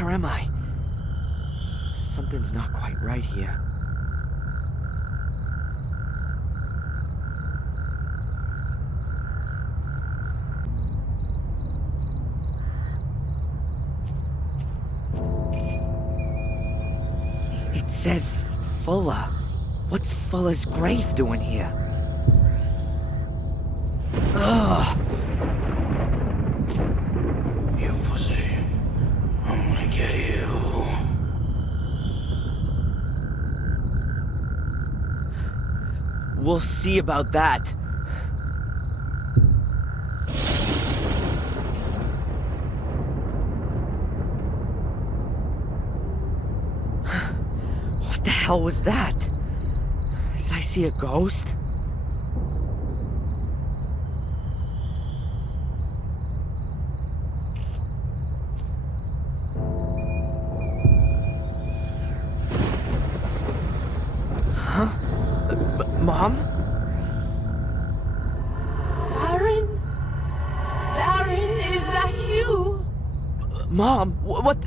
Where am I? Something's not quite right here. It says Fuller. What's Fuller's grave doing here? Ugh! You pussy. I'm gonna get you. We'll see about that. What the hell was that? Did I see a ghost? Huh? Mom? Darren? Darren, is that you? Mom, what?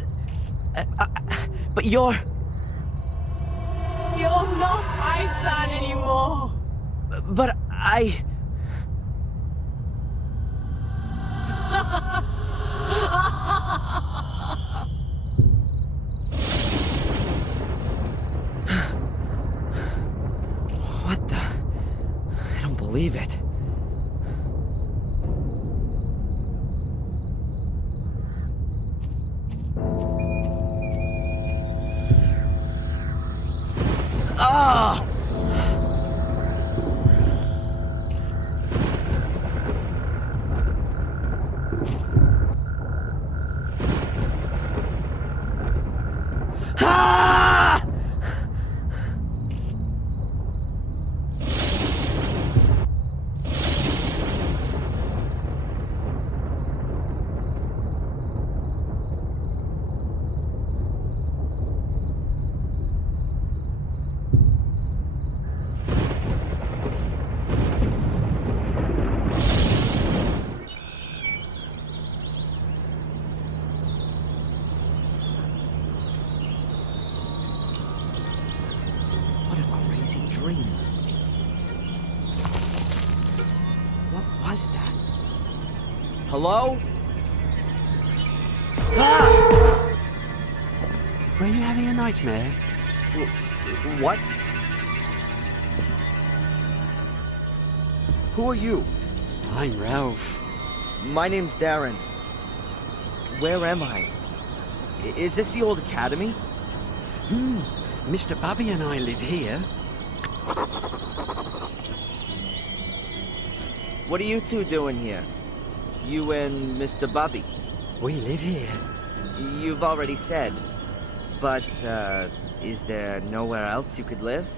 But you're not my son anymore. But I... What the... I don't believe it. Ah! Ah! What a crazy dream. What was that? Hello? Ah! Were you having a nightmare? What? Who are you? I'm Ralph. My name's Darren. Where am I? Is this the old academy? Mr. Bubby and I live here. What are you two doing here? You and Mr. Bubby? We live here. You've already said. But, is there nowhere else you could live?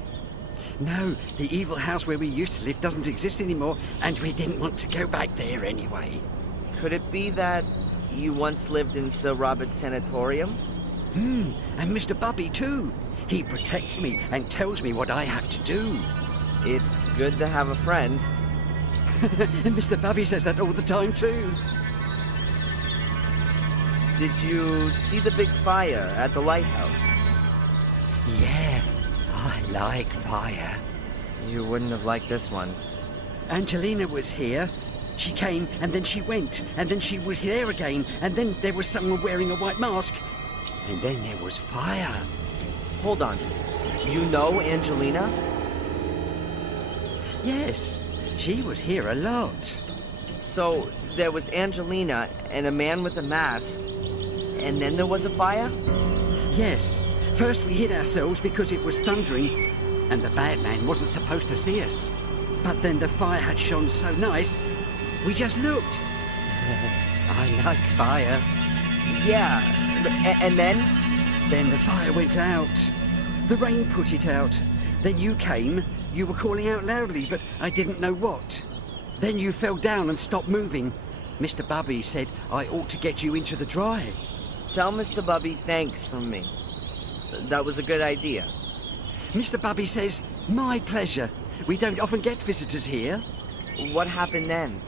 No, the evil house where we used to live doesn't exist anymore, and we didn't want to go back there anyway. Could it be that you once lived in Sir Robert's sanatorium? And Mr. Bubby too. He protects me and tells me what I have to do. It's good to have a friend. And Mr. Bubby says that all the time too. Did you see the big fire at the lighthouse? Yeah, I like fire. You wouldn't have liked this one. Angelina was here. She came, and then she went, and then she was there again, and then there was someone wearing a white mask, and then there was fire. Hold on. You know Angelina? Yes, she was here a lot. So, there was Angelina and a man with a mask, and then there was a fire? Yes, first we hid ourselves because it was thundering, and the bad man wasn't supposed to see us. But then the fire had shone so nice, we just looked. I like fire. Yeah, and then? Then the fire went out. The rain put it out. Then you came. You were calling out loudly, but I didn't know what. Then you fell down and stopped moving. Mr. Bubby said I ought to get you into the dry. Tell Mr. Bubby thanks from me. That was a good idea. Mr. Bubby says, my pleasure. We don't often get visitors here. What happened then?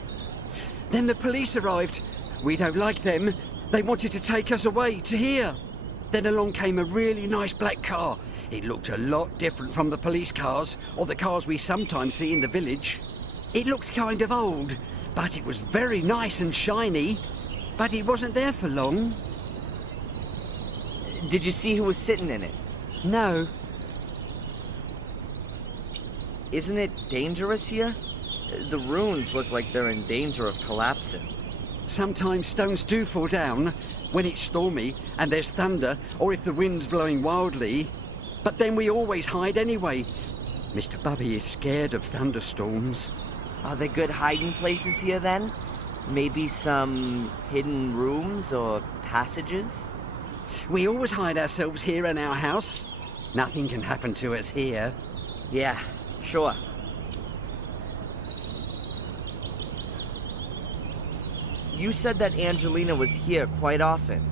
Then the police arrived. We don't like them. They wanted to take us away to here. Then along came a really nice black car. It looked a lot different from the police cars or the cars we sometimes see in the village. It looked kind of old, but it was very nice and shiny. But it wasn't there for long. Did you see who was sitting in it? No. Isn't it dangerous here? The ruins look like they're in danger of collapsing. Sometimes stones do fall down when it's stormy and there's thunder, or if the wind's blowing wildly. But then we always hide anyway. Mr. Bubby is scared of thunderstorms. Are there good hiding places here then? Maybe some hidden rooms or passages? We always hide ourselves here in our house. Nothing can happen to us here. Yeah, sure. You said that Angelina was here quite often.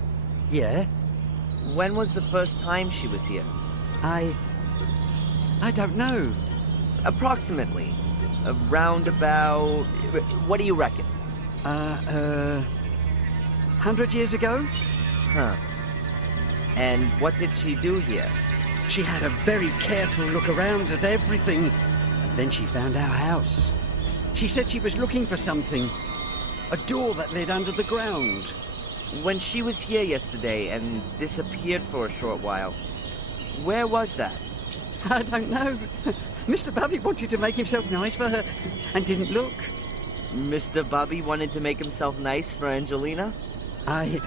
Yeah? When was the first time she was here? I don't know. Approximately. Around about... What do you reckon? 100 years ago? Huh. And what did she do here? She had a very careful look around at everything. And then she found our house. She said she was looking for something. A door that led under the ground. When she was here yesterday and disappeared for a short while, where was that? I don't know. Mr. Bubby wanted to make himself nice for her and didn't look. Mr. Bubby wanted to make himself nice for Angelina? I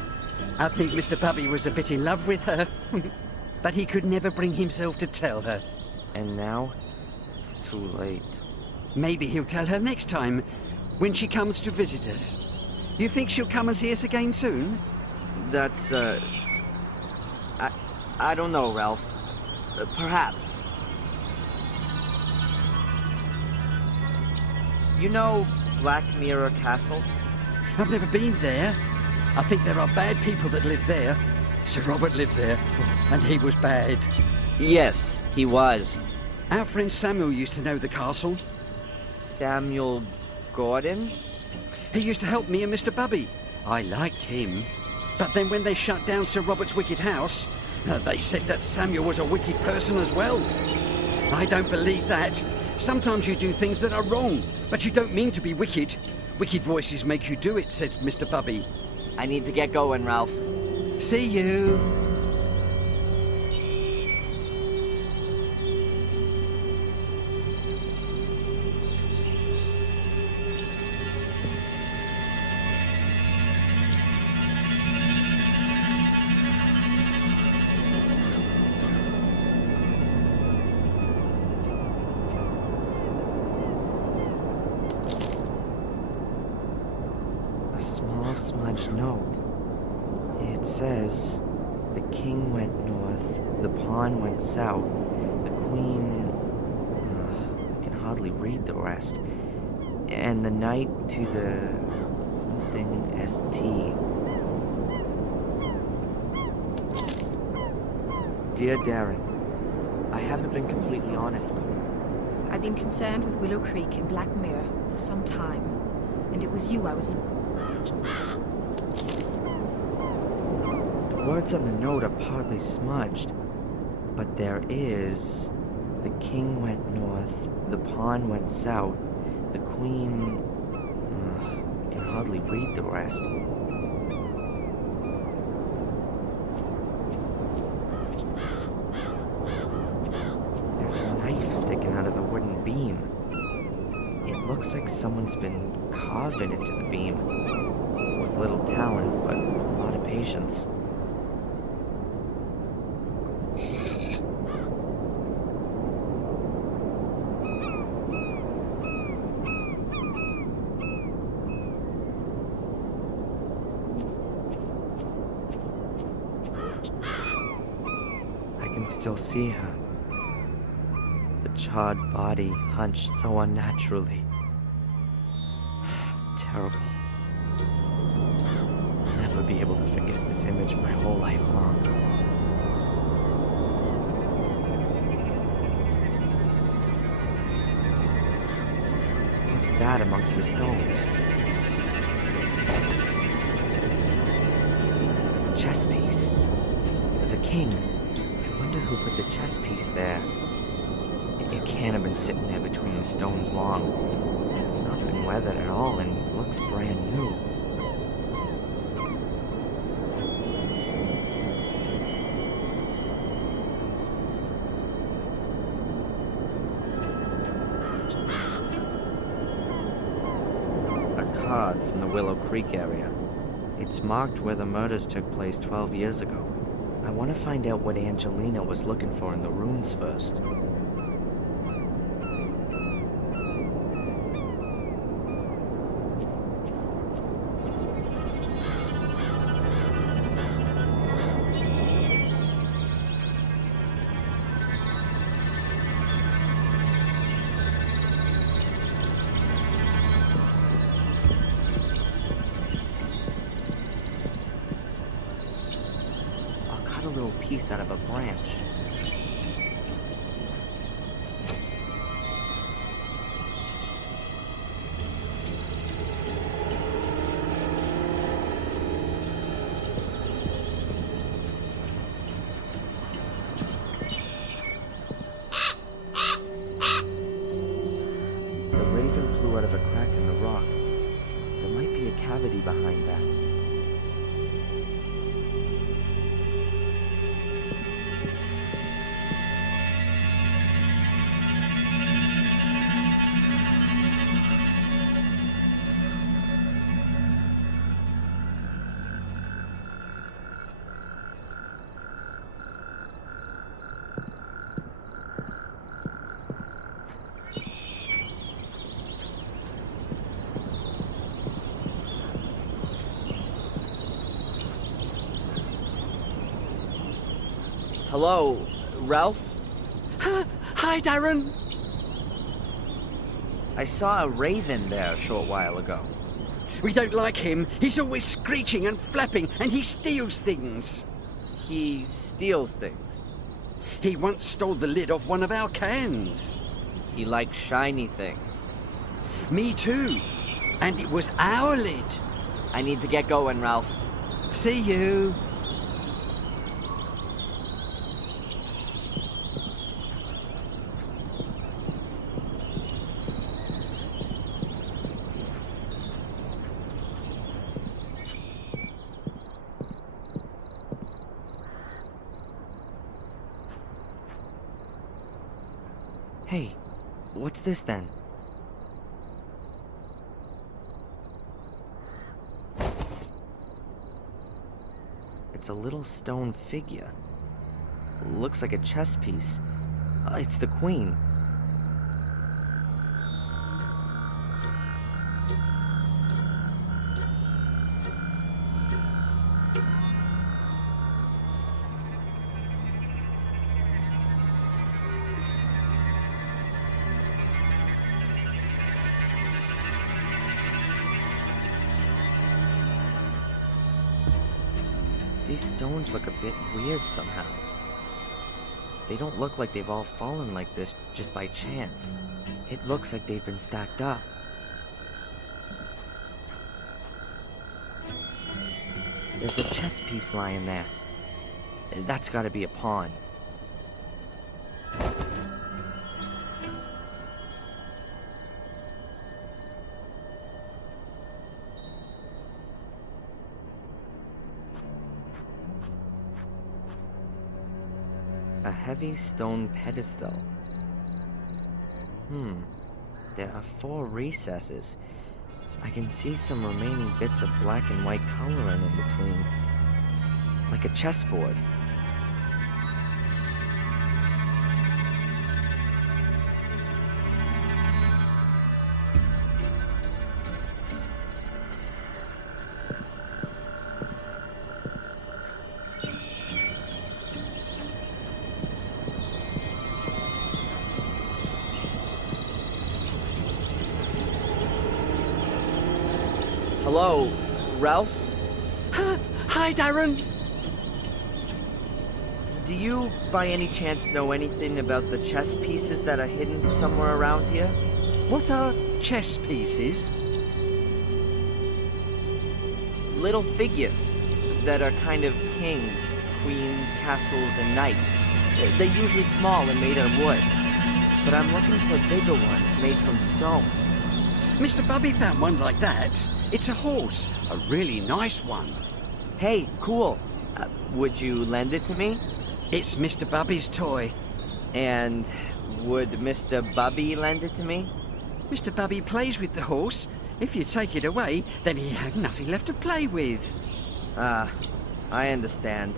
think Mr. Bubby was a bit in love with her. But he could never bring himself to tell her. And now, it's too late. Maybe he'll tell her next time, when she comes to visit us. You think she'll come and see us again soon? That's, I don't know, Ralph. Perhaps. You know Black Mirror Castle? I've never been there. I think there are bad people that live there. Sir Robert lived there, and he was bad. Yes, he was. Our friend Samuel used to know the castle. Samuel Gordon? He used to help me and Mr. Bubby. I liked him. But then when they shut down Sir Robert's wicked house, they said that Samuel was a wicked person as well. I don't believe that. Sometimes you do things that are wrong, but you don't mean to be wicked. Wicked voices make you do it, said Mr. Bubby. I need to get going, Ralph. See you. A small smudged note. It says, the king went north, the pawn went south, the queen... I can hardly read the rest. And the knight to the... something ST. Dear Darren, I haven't been completely honest with you. I've been concerned with Willow Creek in Black Mirror for some time, and it was you I was... The words on the note are partly smudged, but there is... The king went north, the pawn went south, the queen... I can hardly read the rest. There's a knife sticking out of the wooden beam. It looks like someone's been carving into the beam. With little talent, but a lot of patience. I can still see her. The charred body hunched so unnaturally. Terrible. Never be able to forget this image my whole life long. What's that amongst the stones? A chess piece. The king. I wonder who put the chess piece there. It can't have been sitting there between the stones long. It's not been weathered at all and looks brand new. A card from the Willow Creek area. It's marked where the murders took place 12 years ago. I want to find out what Angelina was looking for in the runes first. A little piece out of a branch. The raven flew out of a crack in the rock. There might be a cavity behind that. Hello, Ralph? Hi, Darren. I saw a raven there a short while ago. We don't like him. He's always screeching and flapping, and he steals things. He steals things. He once stole the lid off one of our cans. He likes shiny things. Me too. And it was our lid. I need to get going, Ralph. See you. Hey, what's this then? It's a little stone figure. Looks like a chess piece. It's the queen. These stones look a bit weird somehow. They don't look like they've all fallen like this just by chance. It looks like they've been stacked up. There's a chess piece lying there. That's gotta be a pawn. A heavy stone pedestal. There are 4 recesses. I can see some remaining bits of black and white coloring in between. Like a chessboard. Hello, Ralph? Hi, Darren. Do you, by any chance, know anything about the chess pieces that are hidden somewhere around here? What are chess pieces? Little figures that are kind of kings, queens, castles and knights. They're usually small and made of wood. But I'm looking for bigger ones made from stone. Mr. Bubby found one like that. It's a horse, a really nice one. Hey, cool. Would you lend it to me? It's Mr. Bubby's toy. And would Mr. Bubby lend it to me? Mr. Bubby plays with the horse. If you take it away, then he'll have nothing left to play with. I understand.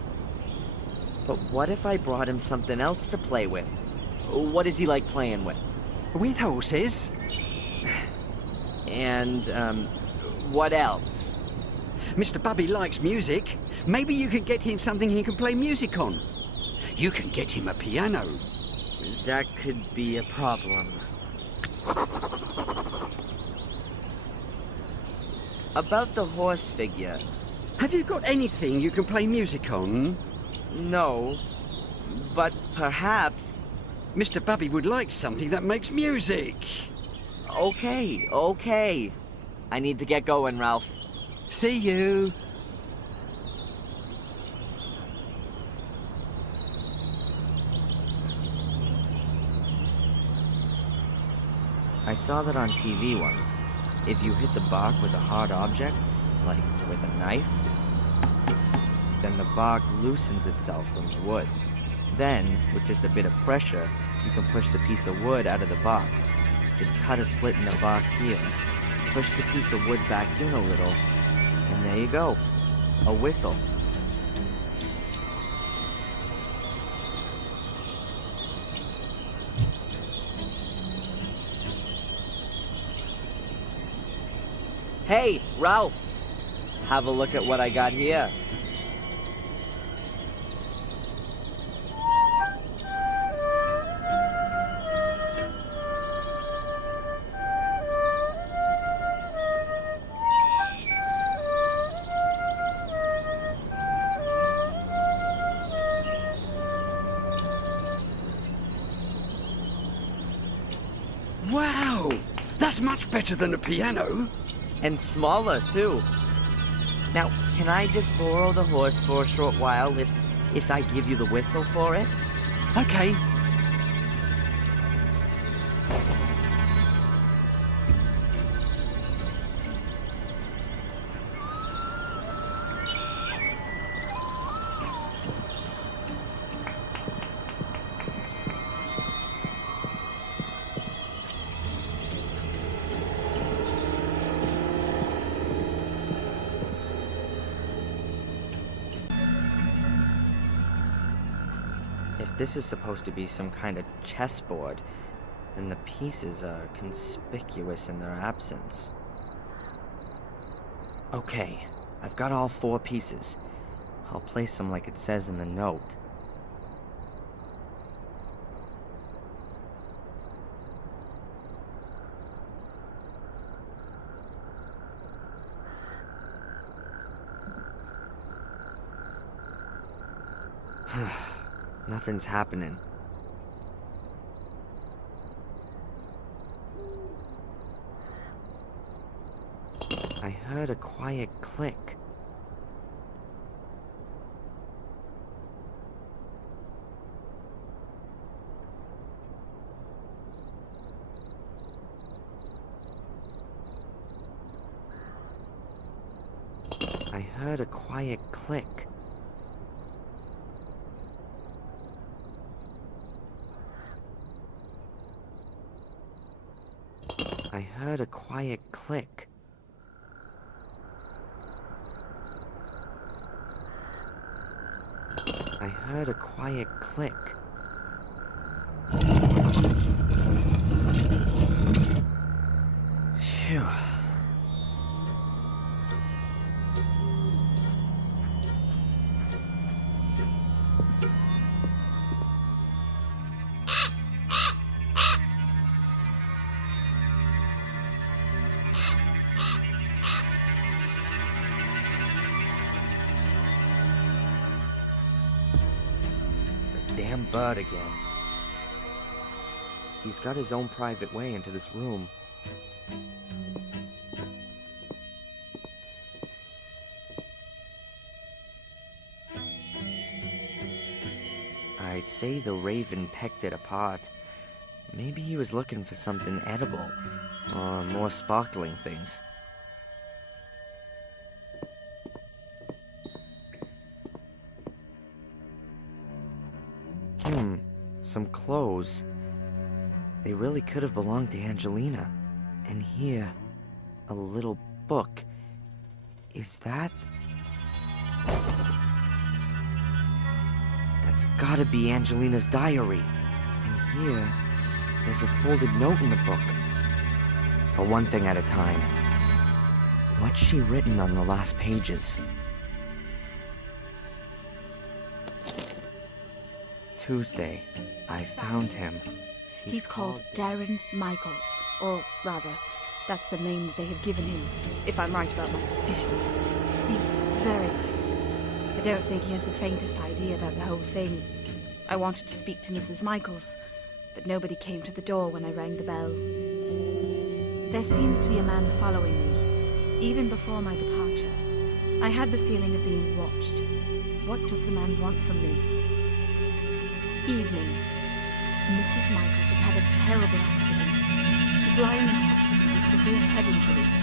But what if I brought him something else to play with? What is he like playing with? With horses? And, what else? Mr. Bubby likes music. Maybe you can get him something he can play music on. You can get him a piano. That could be a problem. About the horse figure. Have you got anything you can play music on? No, but perhaps... Mr. Bubby would like something that makes music. Okay. I need to get going, Ralph. See you. I saw that on TV once. If you hit the bark with a hard object, like with a knife, then the bark loosens itself from the wood. Then, with just a bit of pressure, you can push the piece of wood out of the bark. Just cut a slit in the bark here, push the piece of wood back in a little, and there you go. A whistle. Hey, Ralph! Have a look at what I got here. Wow! That's much better than a piano. And smaller, too. Now, can I just borrow the horse for a short while if I give you the whistle for it? Okay. If this is supposed to be some kind of chessboard, then the pieces are conspicuous in their absence. Okay, I've got all 4 pieces. I'll place them like it says in the note. Nothing's happening. I heard a quiet click. I heard a quiet click. I heard a quiet click. I heard a quiet click. Phew. Damn bird again. He's got his own private way into this room. I'd say the raven pecked it apart. Maybe he was looking for something edible, or more sparkling things. Some clothes. They really could have belonged to Angelina. And here, a little book. Is that... That's gotta be Angelina's diary. And here, there's a folded note in the book. But one thing at a time. What's she written on the last pages? Tuesday, I found him. He's called Darren Michaels. Or rather, that's the name that they have given him, if I'm right about my suspicions. He's very nice. I don't think he has the faintest idea about the whole thing. I wanted to speak to Mrs. Michaels, but nobody came to the door when I rang the bell. There seems to be a man following me, even before my departure. I had the feeling of being watched. What does the man want from me? Evening. Mrs. Michaels has had a terrible accident. She's lying in hospital with severe head injuries.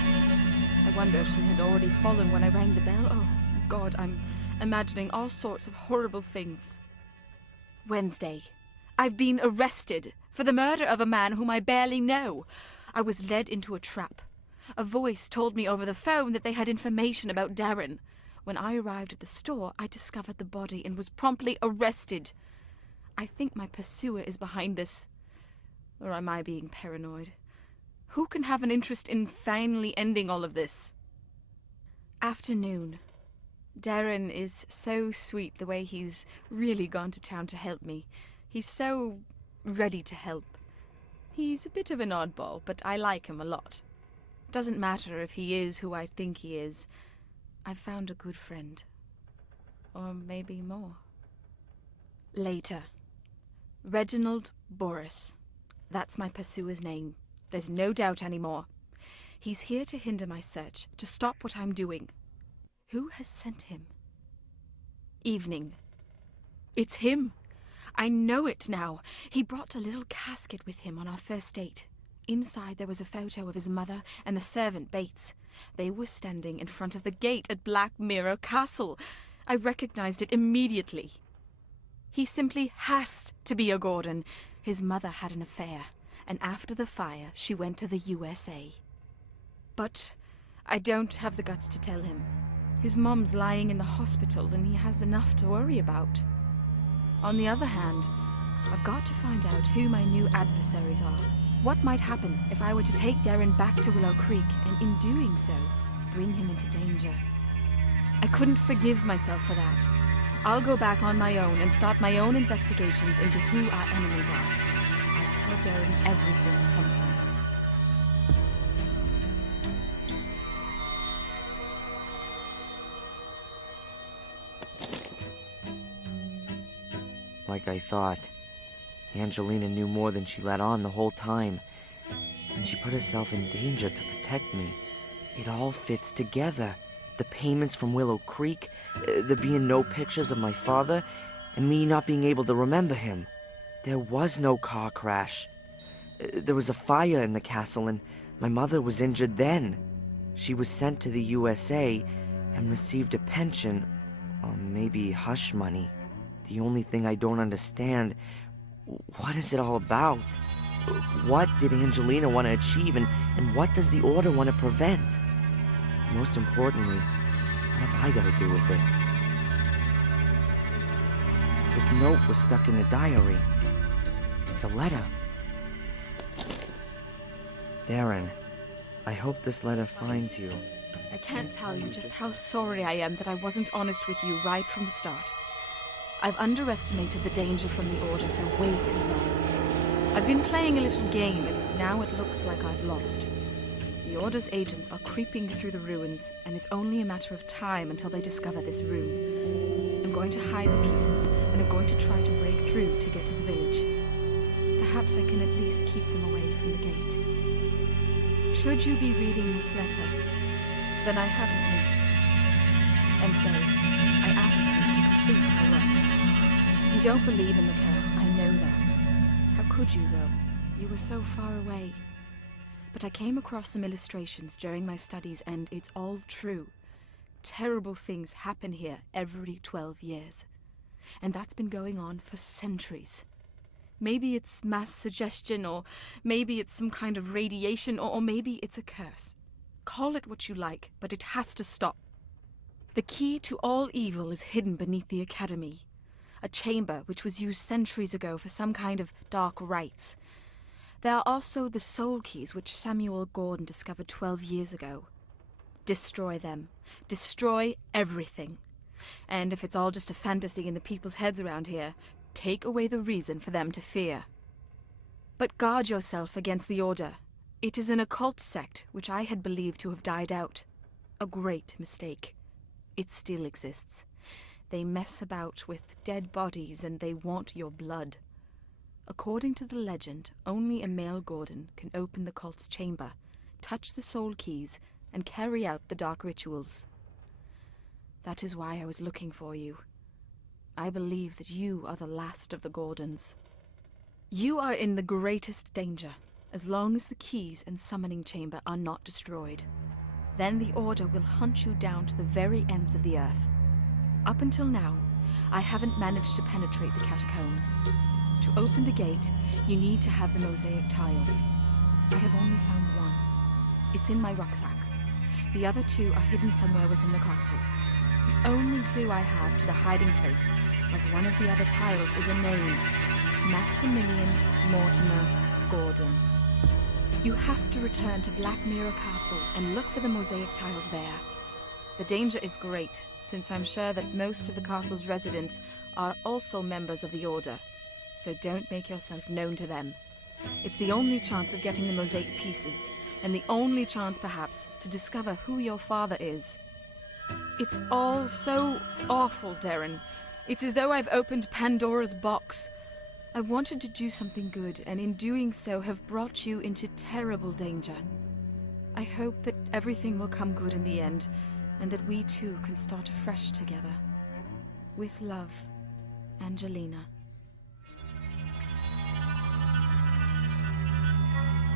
I wonder if she had already fallen when I rang the bell. Oh, God, I'm imagining all sorts of horrible things. Wednesday. I've been arrested for the murder of a man whom I barely know. I was led into a trap. A voice told me over the phone that they had information about Darren. When I arrived at the store, I discovered the body and was promptly arrested. I think my pursuer is behind this. Or am I being paranoid? Who can have an interest in finally ending all of this? Afternoon. Darren is so sweet the way he's really gone to town to help me. He's so ready to help. He's a bit of an oddball, but I like him a lot. Doesn't matter if he is who I think he is. I've found a good friend. Or maybe more. Later. Reginald Boris. That's my pursuer's name. There's no doubt anymore. He's here to hinder my search, to stop what I'm doing. Who has sent him? Evening. It's him. I know it now. He brought a little casket with him on our first date. Inside there was a photo of his mother and the servant Bates. They were standing in front of the gate at Black Mirror Castle. I recognized it immediately. He simply has to be a Gordon. His mother had an affair, and after the fire, she went to the USA. But I don't have the guts to tell him. His mom's lying in the hospital, and he has enough to worry about. On the other hand, I've got to find out who my new adversaries are. What might happen if I were to take Darren back to Willow Creek, and in doing so, bring him into danger? I couldn't forgive myself for that. I'll go back on my own and start my own investigations into who our enemies are. I'll tell Darren everything at some point. Like I thought, Angelina knew more than she let on the whole time, and she put herself in danger to protect me. It all fits together. The payments from Willow Creek, there being no pictures of my father, and me not being able to remember him. There was no car crash. There was a fire in the castle, and my mother was injured then. She was sent to the USA and received a pension, or maybe hush money. The only thing I don't understand, what is it all about? What did Angelina want to achieve, and what does the Order want to prevent? Most importantly, what have I got to do with it? This note was stuck in the diary. It's a letter. Darren, I hope this letter finds you. I can't tell you just how sorry I am that I wasn't honest with you right from the start. I've underestimated the danger from the Order for way too long. I've been playing a little game, and now it looks like I've lost. The Order's agents are creeping through the ruins, and it's only a matter of time until they discover this room. I'm going to hide the pieces, and I'm going to try to break through to get to the village. Perhaps I can at least keep them away from the gate. Should you be reading this letter, then I haven't motive. And so, I ask you to complete my work. You don't believe in the curse, I know that. How could you, though? You were so far away. But I came across some illustrations during my studies, and it's all true. Terrible things happen here every 12 years. And that's been going on for centuries. Maybe it's mass suggestion, or maybe it's some kind of radiation, or maybe it's a curse. Call it what you like, but it has to stop. The key to all evil is hidden beneath the academy. A chamber which was used centuries ago for some kind of dark rites. There are also the soul keys which Samuel Gordon discovered 12 years ago. Destroy them. Destroy everything. And if it's all just a fantasy in the people's heads around here, take away the reason for them to fear. But guard yourself against the Order. It is an occult sect which I had believed to have died out. A great mistake. It still exists. They mess about with dead bodies and they want your blood. According to the legend, only a male Gordon can open the cult's chamber, touch the soul keys, and carry out the dark rituals. That is why I was looking for you. I believe that you are the last of the Gordons. You are in the greatest danger, as long as the keys and summoning chamber are not destroyed. Then the Order will hunt you down to the very ends of the earth. Up until now, I haven't managed to penetrate the catacombs. To open the gate, you need to have the mosaic tiles. I have only found one. It's in my rucksack. The other two are hidden somewhere within the castle. The only clue I have to the hiding place of one of the other tiles is a name. Maximilian Mortimer Gordon. You have to return to Black Mirror Castle and look for the mosaic tiles there. The danger is great, since I'm sure that most of the castle's residents are also members of the Order, so don't make yourself known to them. It's the only chance of getting the mosaic pieces, and the only chance, perhaps, to discover who your father is. It's all so awful, Darren. It's as though I've opened Pandora's box. I wanted to do something good, and in doing so have brought you into terrible danger. I hope that everything will come good in the end, and that we too can start afresh together. With love, Angelina.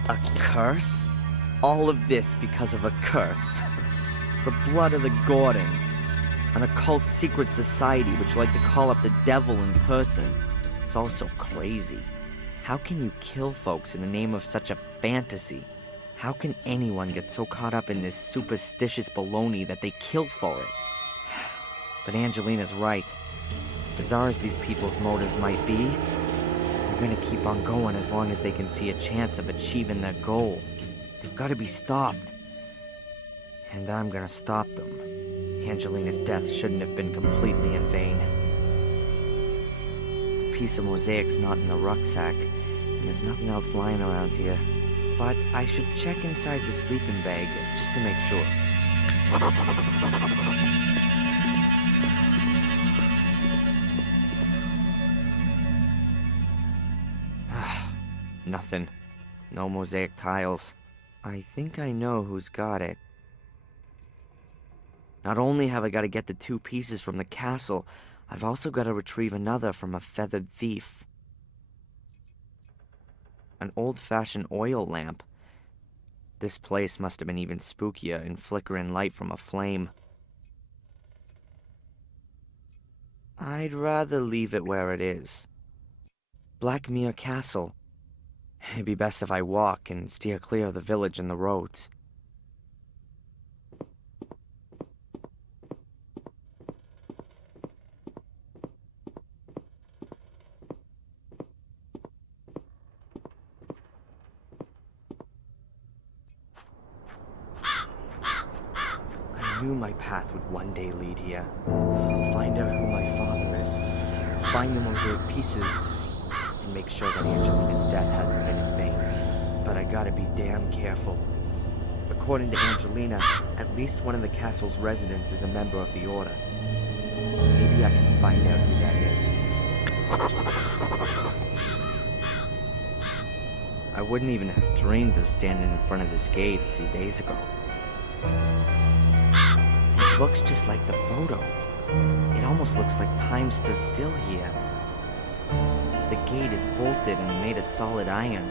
A curse? All of this because of a curse. The blood of the Gordons. An occult secret society which like to call up the devil in person. It's all so crazy. How can you kill folks in the name of such a fantasy? How can anyone get so caught up in this superstitious baloney that they kill for it? But Angelina's right. Bizarre as these people's motives might be, they're gonna keep on going as long as they can see a chance of achieving their goal. They've gotta be stopped. And I'm gonna stop them. Angelina's death shouldn't have been completely in vain. The piece of mosaic's not in the rucksack, and there's nothing else lying around here. But I should check inside the sleeping bag, just to make sure. Nothing. No mosaic tiles. I think I know who's got it. Not only have I got to get the two pieces from the castle, I've also got to retrieve another from a feathered thief. An old-fashioned oil lamp. This place must have been even spookier in flickering light from a flame. I'd rather leave it where it is. Black Mirror Castle. It'd be best if I walk and steer clear of the village and the roads. I knew my path would one day lead here. I'll find out who my father is, find the mosaic pieces, and make sure that Angelina's death hasn't been in vain. But I gotta be damn careful. According to Angelina, at least one of the castle's residents is a member of the Order. Maybe I can find out who that is. I wouldn't even have dreamed of standing in front of this gate a few days ago. It looks just like the photo. It almost looks like time stood still here. The gate is bolted and made of solid iron.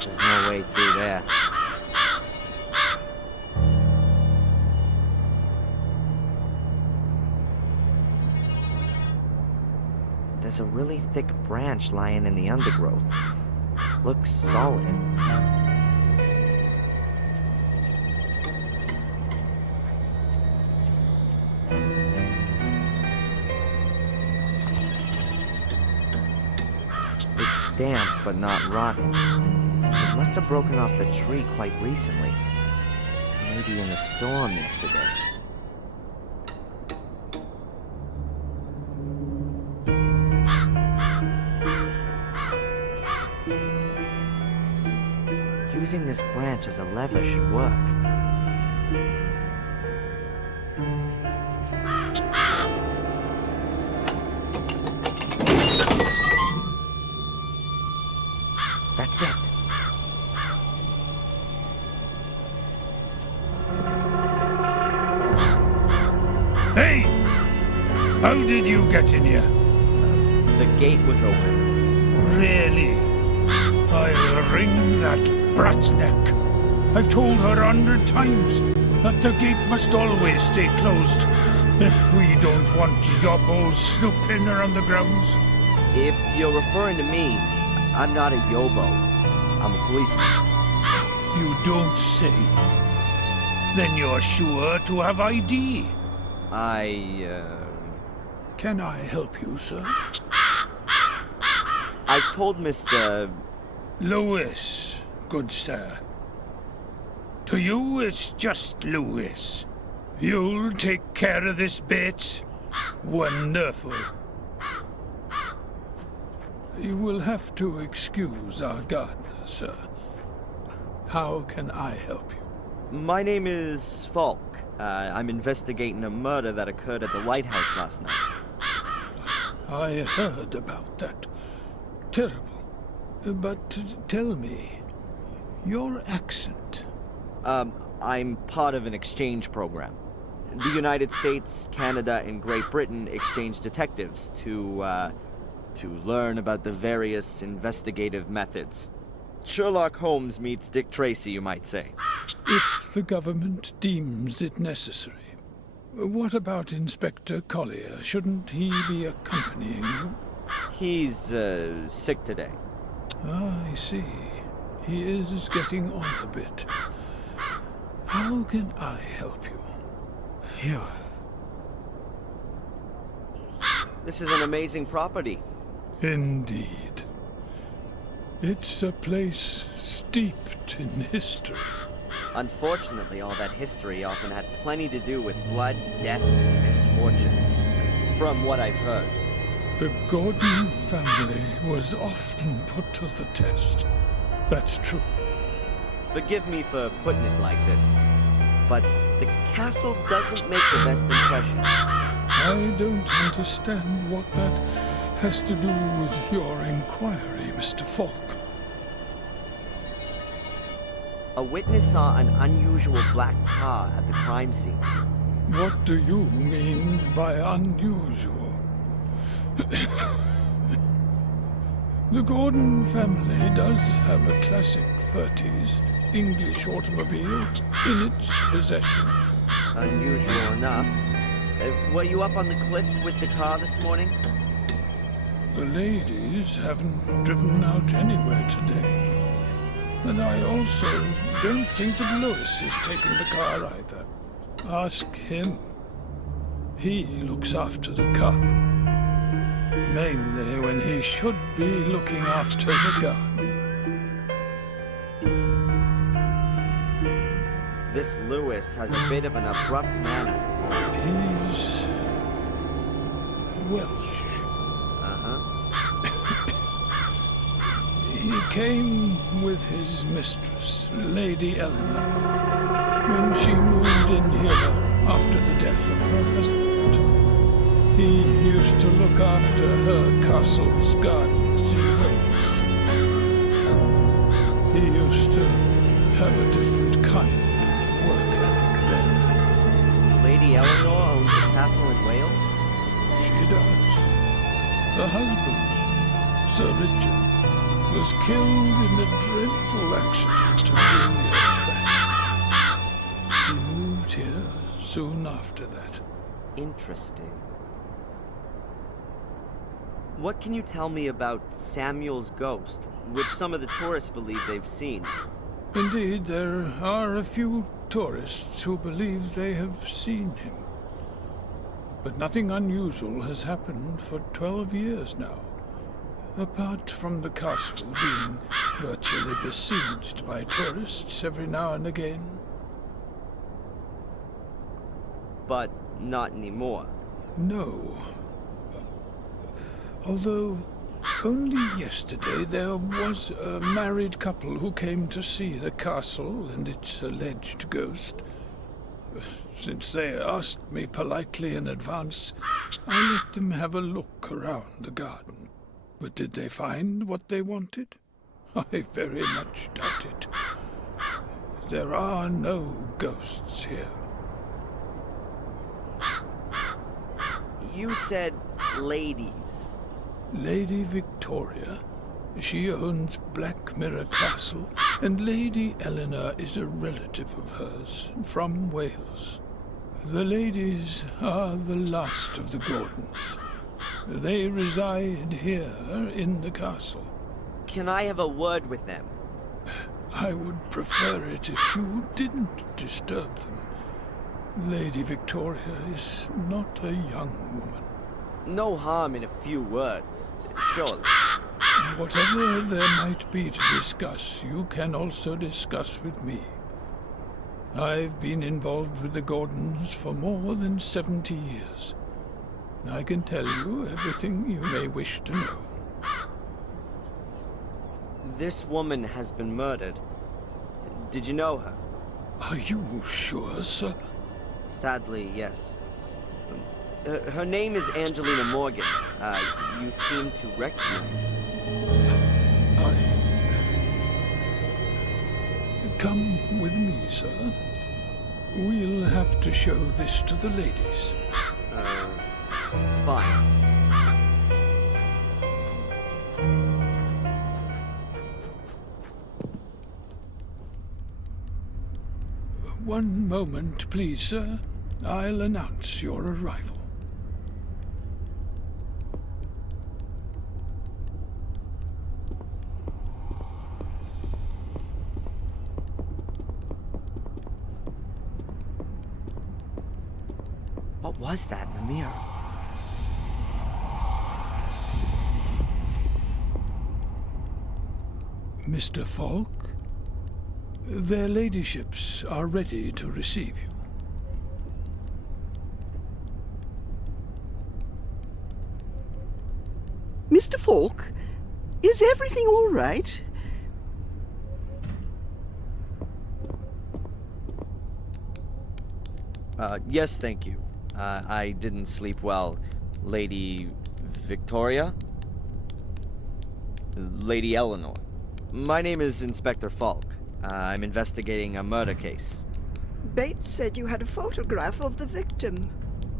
There's no way through there. There's a really thick branch lying in the undergrowth. Looks solid. It's damp, but not rotten. It must have broken off the tree quite recently. Maybe in a storm yesterday. Using this branch as a lever should work. That's it. Hey! How did you get in here? The gate was open. Really? I'll wring that brat's neck. I've told her 100 times that the gate must always stay closed if we don't want yobbos snooping around the grounds. If you're referring to me, I'm not a yobo. I'm a policeman. You don't say. Then you're sure to have ID. Can I help you, sir? I've told Mr. Lewis, good sir. To you, it's just Lewis. You'll take care of this bit? Wonderful. You will have to excuse our gardener, sir. How can I help you? My name is Falk. I'm investigating a murder that occurred at the lighthouse last night. I heard about that. Terrible. But tell me, your accent. I'm part of an exchange program. The United States, Canada, and Great Britain exchange detectives to learn about the various investigative methods. Sherlock Holmes meets Dick Tracy, you might say. If the government deems it necessary. What about Inspector Collier? Shouldn't he be accompanying you? He's, sick today. Ah, I see. He is getting on a bit. How can I help you? Phew. This is an amazing property. Indeed. It's a place steeped in history. Unfortunately, all that history often had plenty to do with blood, death, and misfortune. From what I've heard. The Gordon family was often put to the test. That's true. Forgive me for putting it like this, but the castle doesn't make the best impression. I don't understand what that has to do with your inquiry, Mr. Falk. A witness saw an unusual black car at the crime scene. What do you mean by unusual? The Gordon family does have a classic 30s English automobile in its possession. Unusual enough. Were you up on the cliff with the car this morning? The ladies haven't driven out anywhere today. And I also don't think that Lewis has taken the car either. Ask him. He looks after the car. Mainly when he should be looking after the garden. This Lewis has a bit of an abrupt manner. He's Welsh. He came with his mistress, Lady Eleanor, when she moved in here after the death of her husband. He used to look after her castle's gardens in Wales. He used to have a different kind of work ethic then. Lady Eleanor owns a castle in Wales? She does. The husband Sir Richard was killed in a dreadful accident a few years back. She moved here soon after that. Interesting. What can you tell me about Samuel's ghost, which some of the tourists believe they've seen? Indeed, there are a few tourists who believe they have seen him. But nothing unusual has happened for 12 years now, apart from the castle being virtually besieged by tourists every now and again. But not anymore. No. Although, only yesterday there was a married couple who came to see the castle and its alleged ghost. Since they asked me politely in advance, I let them have a look around the garden. But did they find what they wanted? I very much doubt it. There are no ghosts here. You said ladies. Lady Victoria, she owns Black Mirror Castle, and Lady Eleanor is a relative of hers from Wales. The ladies are the last of the Gordons. They reside here in the castle. Can I have a word with them? I would prefer it if you didn't disturb them. Lady Victoria is not a young woman. No harm in a few words, surely. Whatever there might be to discuss, you can also discuss with me. I've been involved with the Gordons for more than 70 years. I can tell you everything you may wish to know. This woman has been murdered. Did you know her? Are you sure, sir? Sadly, yes. Her name is Angelina Morgan. You seem to recognize her. Come with me, sir. We'll have to show this to the ladies. Fine. One moment, please, sir. I'll announce your arrival. What was that in the mirror? Mr. Falk, their ladyships are ready to receive you. Mr. Falk, is everything all right? Yes, thank you. I didn't sleep well. Lady Victoria? Lady Eleanor. My name is Inspector Falk. I'm investigating a murder case. Bates said you had a photograph of the victim.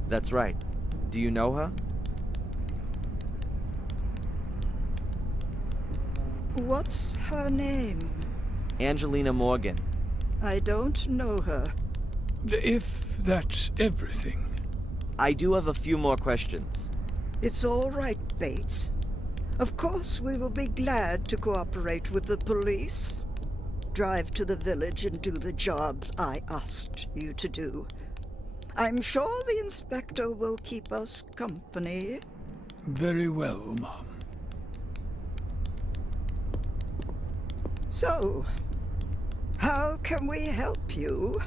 That's right. Do you know her? What's her name? Angelina Morgan. I don't know her. If that's everything. I do have a few more questions. It's all right, Bates. Of course, we will be glad to cooperate with the police. Drive to the village and do the job I asked you to do. I'm sure the inspector will keep us company. Very well, Mom. So, how can we help you?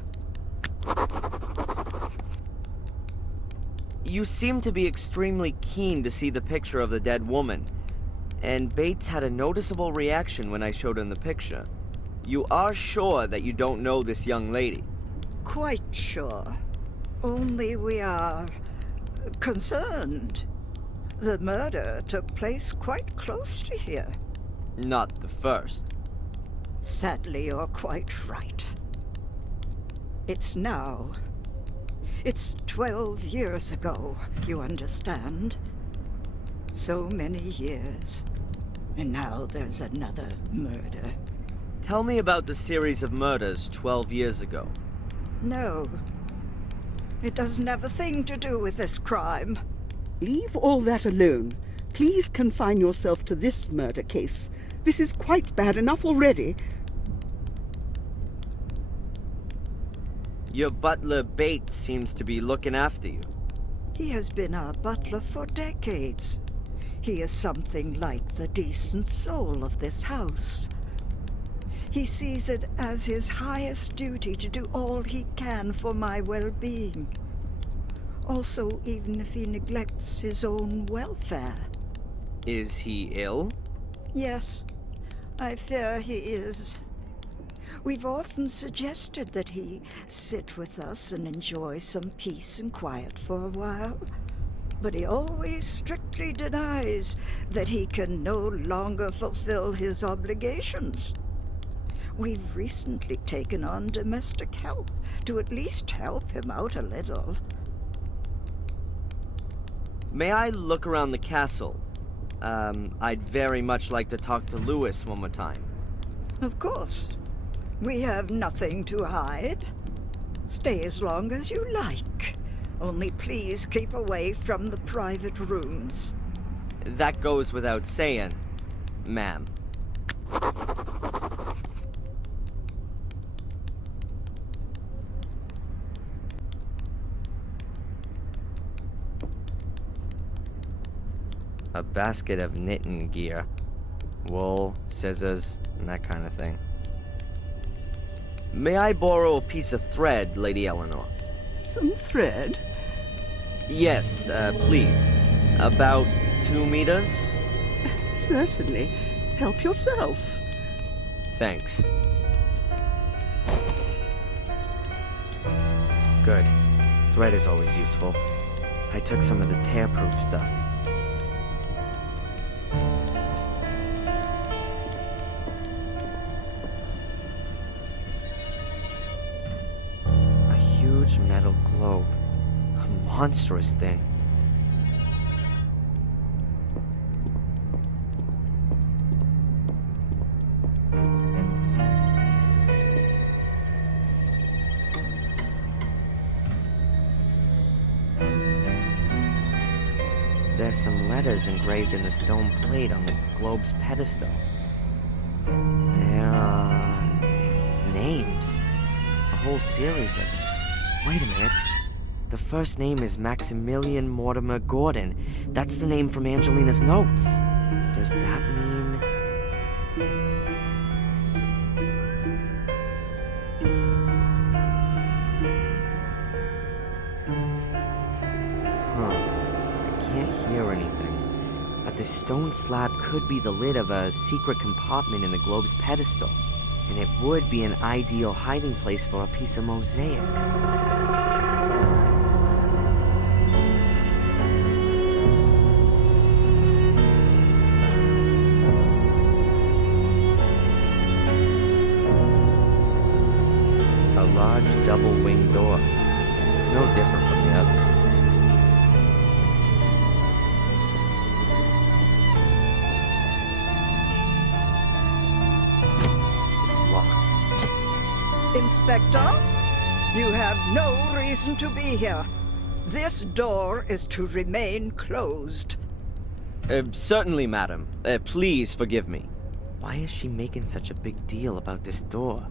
You seem to be extremely keen to see the picture of the dead woman, and Bates had a noticeable reaction when I showed him the picture. You are sure that you don't know this young lady? Quite sure. Only we are concerned. The murder took place quite close to here. Not the first. Sadly, you're quite right. It's now. It's 12 years ago, you understand? So many years. And now there's another murder. Tell me about the series of murders 12 years ago. No. It doesn't have a thing to do with this crime. Leave all that alone. Please confine yourself to this murder case. This is quite bad enough already. Your butler Bates seems to be looking after you. He has been our butler for decades. He is something like the decent soul of this house. He sees it as his highest duty to do all he can for my well-being. Also, even if he neglects his own welfare. Is he ill? Yes, I fear he is. We've often suggested that he sit with us and enjoy some peace and quiet for a while. But he always strictly denies that he can no longer fulfill his obligations. We've recently taken on domestic help to at least help him out a little. May I look around the castle? I'd very much like to talk to Lewis one more time. Of course. We have nothing to hide. Stay as long as you like. Only please keep away from the private rooms. That goes without saying, ma'am. A basket of knitting gear. Wool, scissors, and that kind of thing. May I borrow a piece of thread, Lady Eleanor? Some thread? Yes, please. About 2 meters? Certainly. Help yourself. Thanks. Good. Thread is always useful. I took some of the tear-proof stuff. A huge metal globe. A monstrous thing. There's some letters engraved in the stone plate on the globe's pedestal. There are names. A whole series of them. Wait a minute. The first name is Maximilian Mortimer Gordon. That's the name from Angelina's notes. Does that mean... I can't hear anything. But the stone slab could be the lid of a secret compartment in the globe's pedestal. And it would be an ideal hiding place for a piece of mosaic. A large double-winged door. It's no different from the others. It's locked. Inspector, you have no reason to be here. This door is to remain closed. Certainly, madam. Please forgive me. Why is she making such a big deal about this door?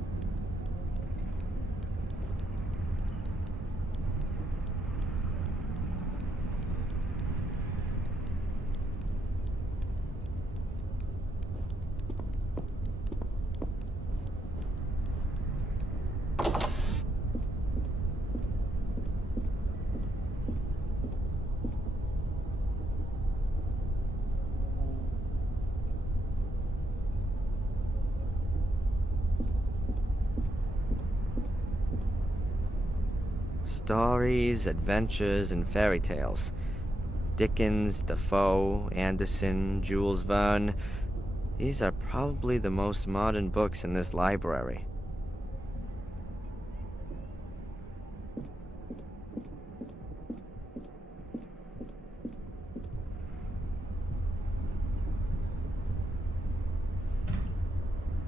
Stories, adventures, and fairy tales. Dickens, Defoe, Anderson, Jules Verne. These are probably the most modern books in this library.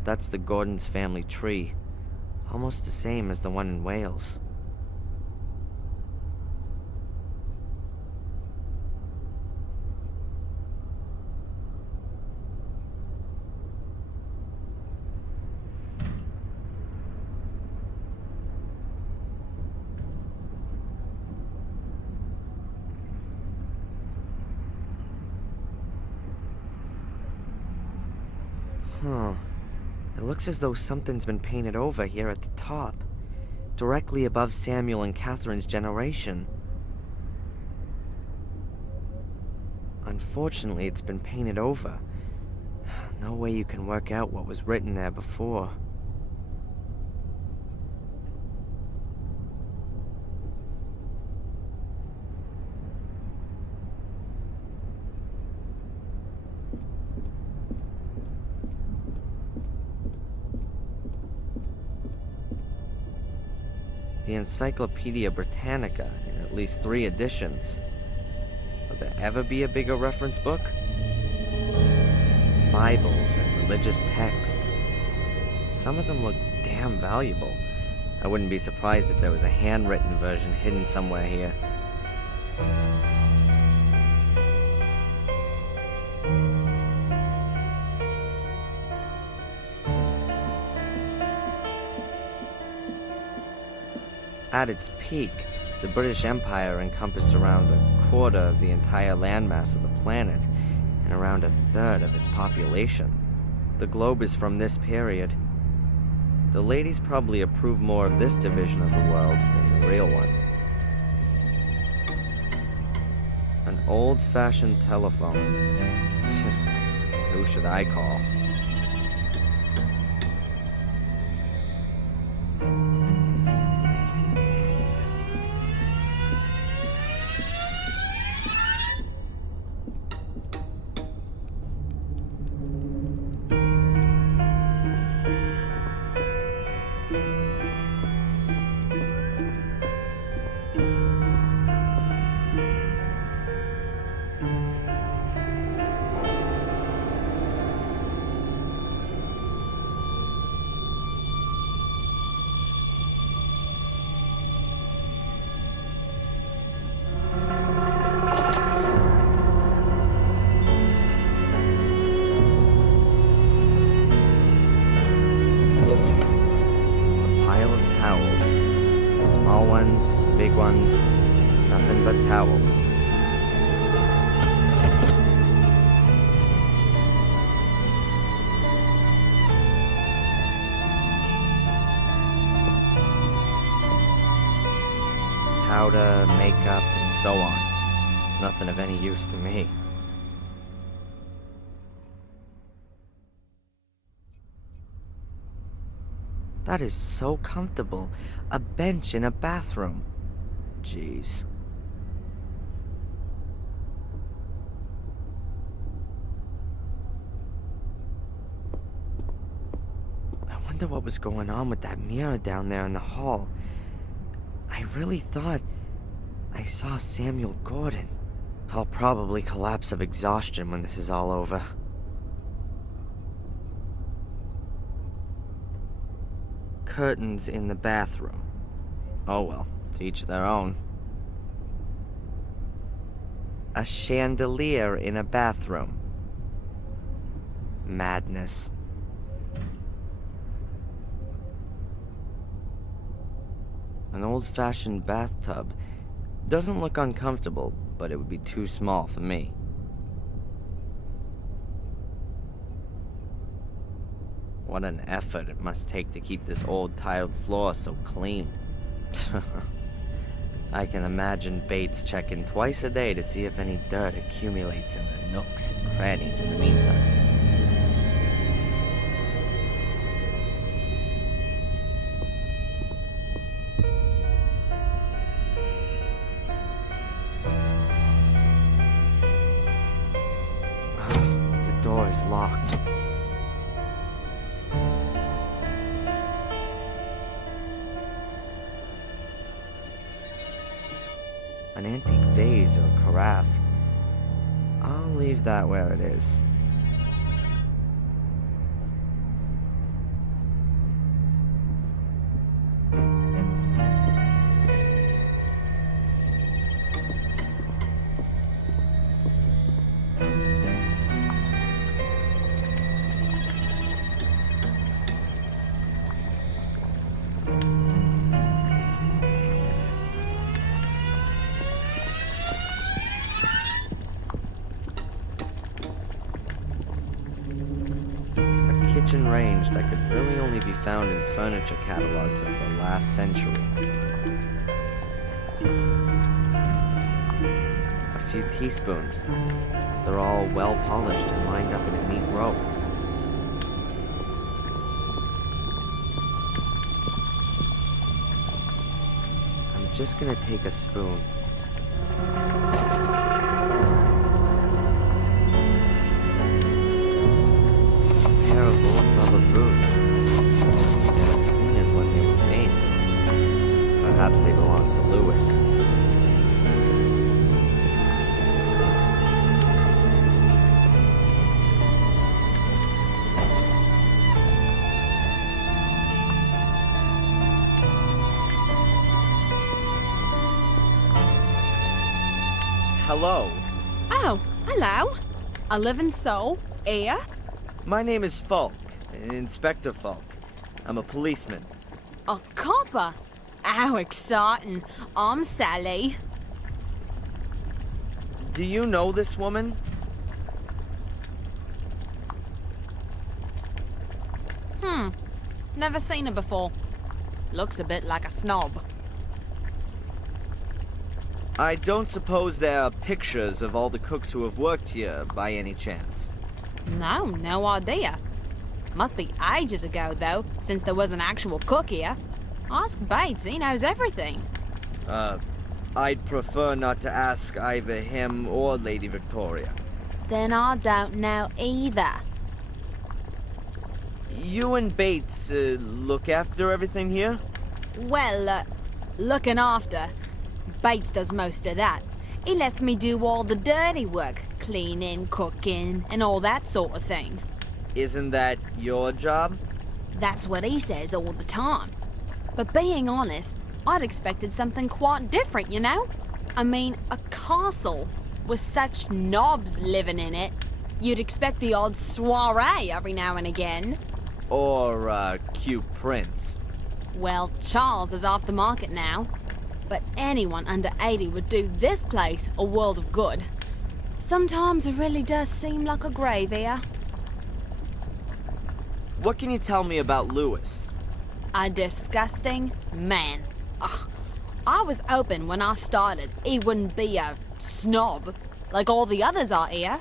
that's the Gordon's family tree. Almost the same as the one in Wales. Huh. It looks as though something's been painted over here at the top, directly above Samuel and Catherine's generation. Unfortunately, it's been painted over. No way you can work out what was written there before. The Encyclopedia Britannica in at least 3 editions. Will there ever be a bigger reference book? Bibles and religious texts. Some of them look damn valuable. I wouldn't be surprised if there was a handwritten version hidden somewhere here. At its peak, the British Empire encompassed around 1/4 of the entire landmass of the planet and around 1/3 of its population. The globe is from this period. The ladies probably approve more of this division of the world than the real one. An old-fashioned telephone. Who should I call? Big ones, nothing but towels. Powder, makeup, and so on. Nothing of any use to me. That is so comfortable. A bench in a bathroom. Jeez. I wonder what was going on with that mirror down there in the hall. I really thought I saw Samuel Gordon. I'll probably collapse of exhaustion when this is all over. Curtains in the bathroom. Oh well, to each their own. A chandelier in a bathroom. Madness. An old-fashioned bathtub. Doesn't look uncomfortable, but it would be too small for me. What an effort it must take to keep this old tiled floor so clean. I can imagine Bates checking twice a day to see if any dirt accumulates in the nooks and crannies in the meantime. The door is locked. An antique vase or carafe. I'll leave that where it is. kitchen range that could really only be found in furniture catalogs of the last century. A few teaspoons. They're all well polished and lined up in a neat row. I'm just gonna take a spoon. Pair of old rubber boots. They're as clean as when they were made. Perhaps they belong to Lewis. Hello. Oh, hello. A living soul. Here? My name is Falk, Inspector Falk. I'm a policeman. A copper? How exciting. I'm Sally. Do you know this woman? Never seen her before. Looks a bit like a snob. I don't suppose there are pictures of all the cooks who have worked here by any chance. No idea. Must be ages ago, though, since there was an actual cook here. Ask Bates, he knows everything. I'd prefer not to ask either him or Lady Victoria. Then I don't know either. You and Bates, look after everything here? Well, looking after. Bates does most of that. He lets me do all the dirty work, cleaning, cooking, and all that sort of thing. Isn't that your job? That's what he says all the time. But being honest, I'd expected something quite different, you know? I mean, a castle with such knobs living in it. You'd expect the odd soiree every now and again. Or, cute prince. Well, Charles is off the market now. But anyone under 80 would do this place a world of good. Sometimes it really does seem like a grave here. What can you tell me about Lewis? A disgusting man. Ugh. I was hoping when I started he wouldn't be a snob like all the others are here.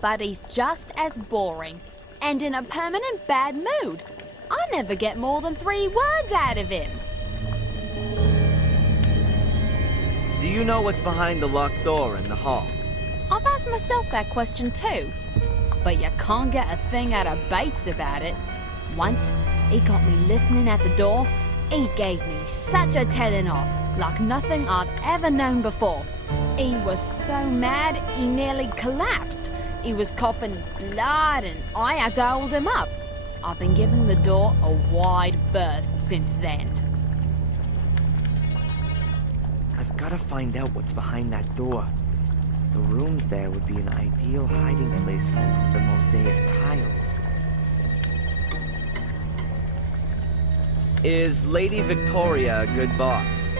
But he's just as boring and in a permanent bad mood. I never get more than 3 words out of him. Do you know what's behind the locked door in the hall? I've asked myself that question too. But you can't get a thing out of Bates about it. Once, he got me listening at the door. He gave me such a telling off, like nothing I'd ever known before. He was so mad, he nearly collapsed. He was coughing blood and I had to hold him up. I've been giving the door a wide berth since then. I've gotta find out what's behind that door. The rooms there would be an ideal hiding place for the mosaic tiles. Is Lady Victoria a good boss?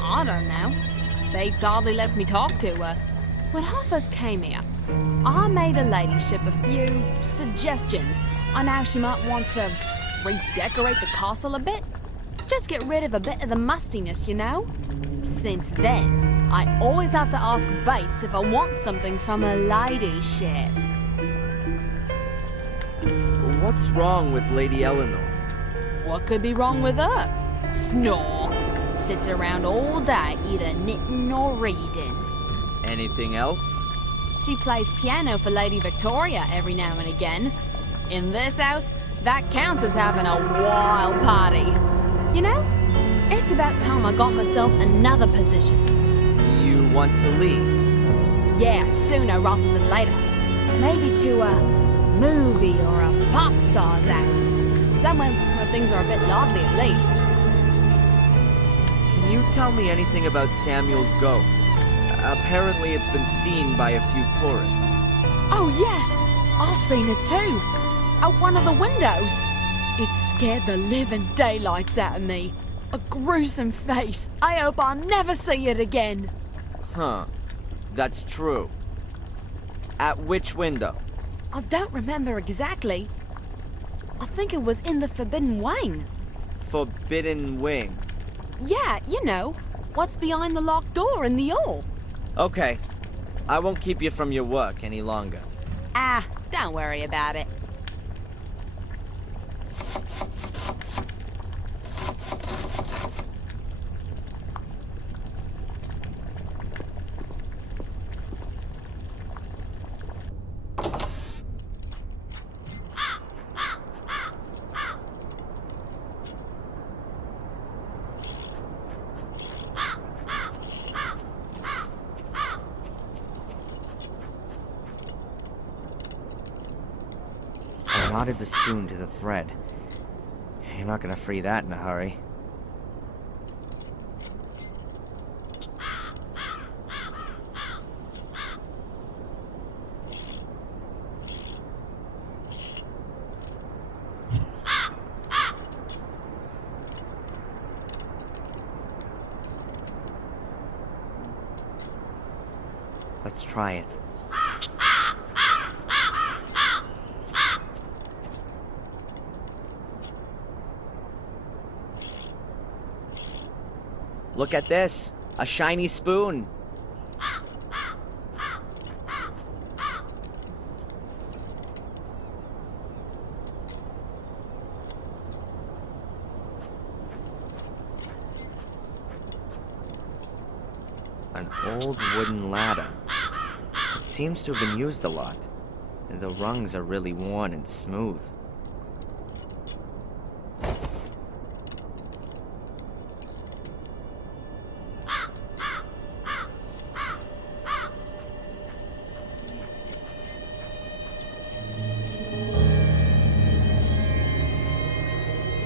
I don't know. Bates hardly lets me talk to her. When I first came here, I made her ladyship a few suggestions on how she might want to redecorate the castle a bit. Just get rid of a bit of the mustiness, you know? Since then, I always have to ask Bates if I want something from her ladyship. What's wrong with Lady Eleanor? What could be wrong with her? Snore. Sits around all day either knitting or reading. Anything else? She plays piano for Lady Victoria every now and again. In this house, that counts as having a wild party. You know, it's about time I got myself another position. You want to leave? Yeah, sooner rather than later. Maybe to a movie or a pop star's house. Somewhere where things are a bit lively at least. Can you tell me anything about Samuel's ghost? Apparently it's been seen by a few tourists. Oh yeah, I've seen it too. Out one of the windows. It scared the living daylights out of me. A gruesome face. I hope I'll never see it again. Huh. That's true. At which window? I don't remember exactly. I think it was in the Forbidden Wing. Forbidden Wing. Yeah, you know, what's behind the locked door in the hall. Okay. I won't keep you from your work any longer. Ah, don't worry about it. I knotted the spoon to the thread. You're not gonna free that in a hurry. Let's try it. Look at this, a shiny spoon. An old wooden ladder. It seems to have been used a lot. The rungs are really worn and smooth.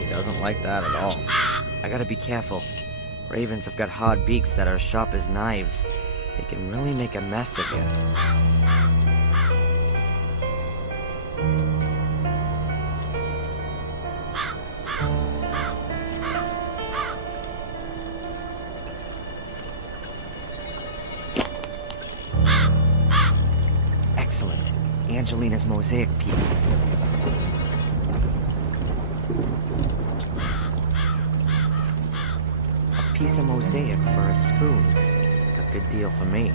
Doesn't like that at all. I gotta be careful. Ravens have got hard beaks that are sharp as knives. They can really make a mess of you. Excellent. Angelina's mosaic piece. Piece of mosaic for a spoon. A good deal for me.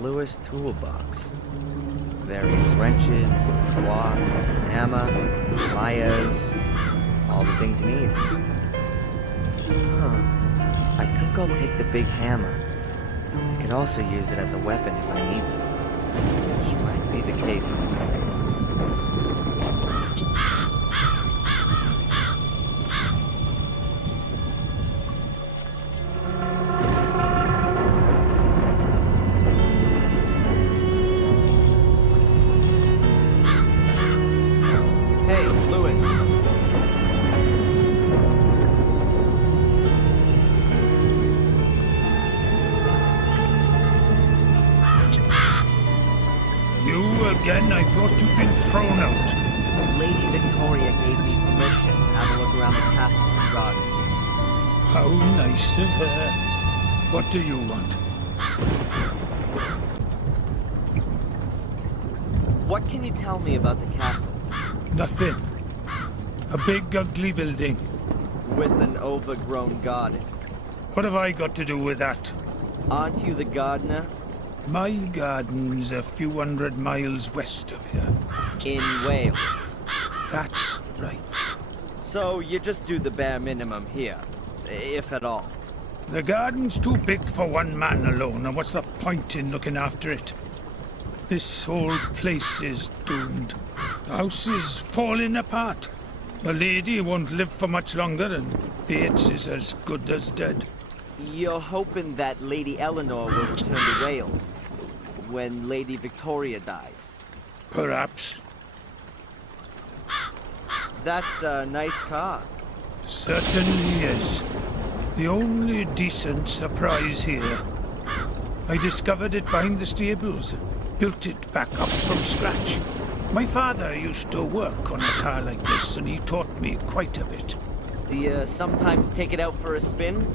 Lewis toolbox. Various wrenches, cloth, hammer, pliers. All the things you need. I think I'll take the big hammer. I could also use it as a weapon if I need to. Which might be the case in this place. Again, I thought you'd been thrown out. Lady Victoria gave me permission to have a look around the castle and gardens. How nice of her. What do you want? What can you tell me about the castle? Nothing. A big, ugly building. With an overgrown garden. What have I got to do with that? Aren't you the gardener? My garden's a few hundred miles west of here. In Wales? That's right. So you just do the bare minimum here, if at all. The garden's too big for one man alone, and what's the point in looking after it? This whole place is doomed. The house is falling apart. The lady won't live for much longer, and Bates is as good as dead. You're hoping that Lady Eleanor will return to Wales when Lady Victoria dies? Perhaps. That's a nice car. Certainly is. The only decent surprise here. I discovered it behind the stables, built it back up from scratch. My father used to work on a car like this, and he taught me quite a bit. Do you sometimes take it out for a spin?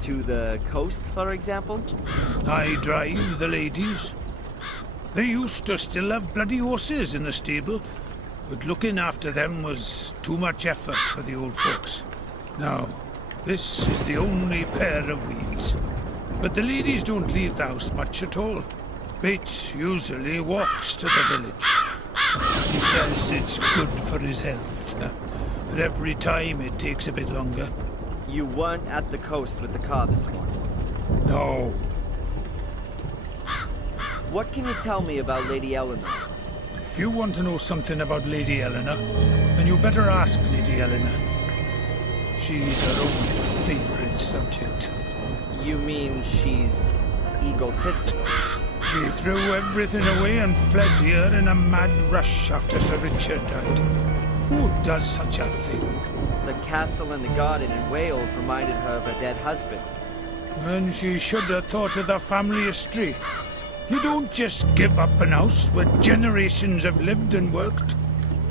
To the coast, for example? I drive the ladies. They used to still have bloody horses in the stable, but looking after them was too much effort for the old folks. Now, this is the only pair of wheels. But the ladies don't leave the house much at all. Bates usually walks to the village. He says it's good for his health, but every time it takes a bit longer. You weren't at the coast with the car this morning? No. What can you tell me about Lady Eleanor? If you want to know something about Lady Eleanor, then you better ask Lady Eleanor. She's her own favorite subject. You mean she's egotistical? She threw everything away and fled here in a mad rush after Sir Richard died. Who does such a thing? The castle and the garden in Wales reminded her of her dead husband. And she should have thought of the family history. You don't just give up an house where generations have lived and worked.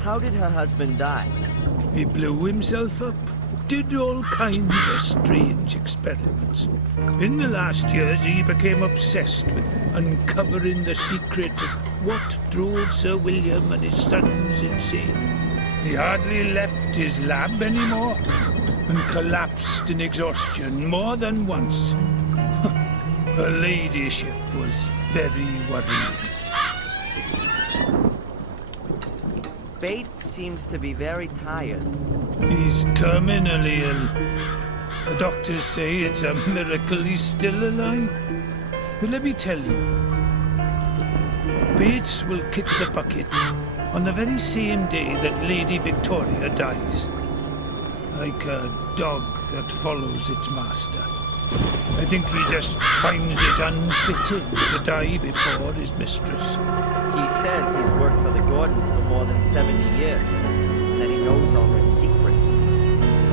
How did her husband die? He blew himself up, did all kinds of strange experiments. In the last years, he became obsessed with uncovering the secret of what drove Sir William and his sons insane. He hardly left his lab anymore, and collapsed in exhaustion more than once. Her ladyship was very worried. Bates seems to be very tired. He's terminally ill. The doctors say it's a miracle he's still alive. But let me tell you, Bates will kick the bucket on the very same day that Lady Victoria dies. Like a dog that follows its master. I think he just finds it unfitting to die before his mistress. He says he's worked for the Gordons for more than 70 years, and that he knows all their secrets.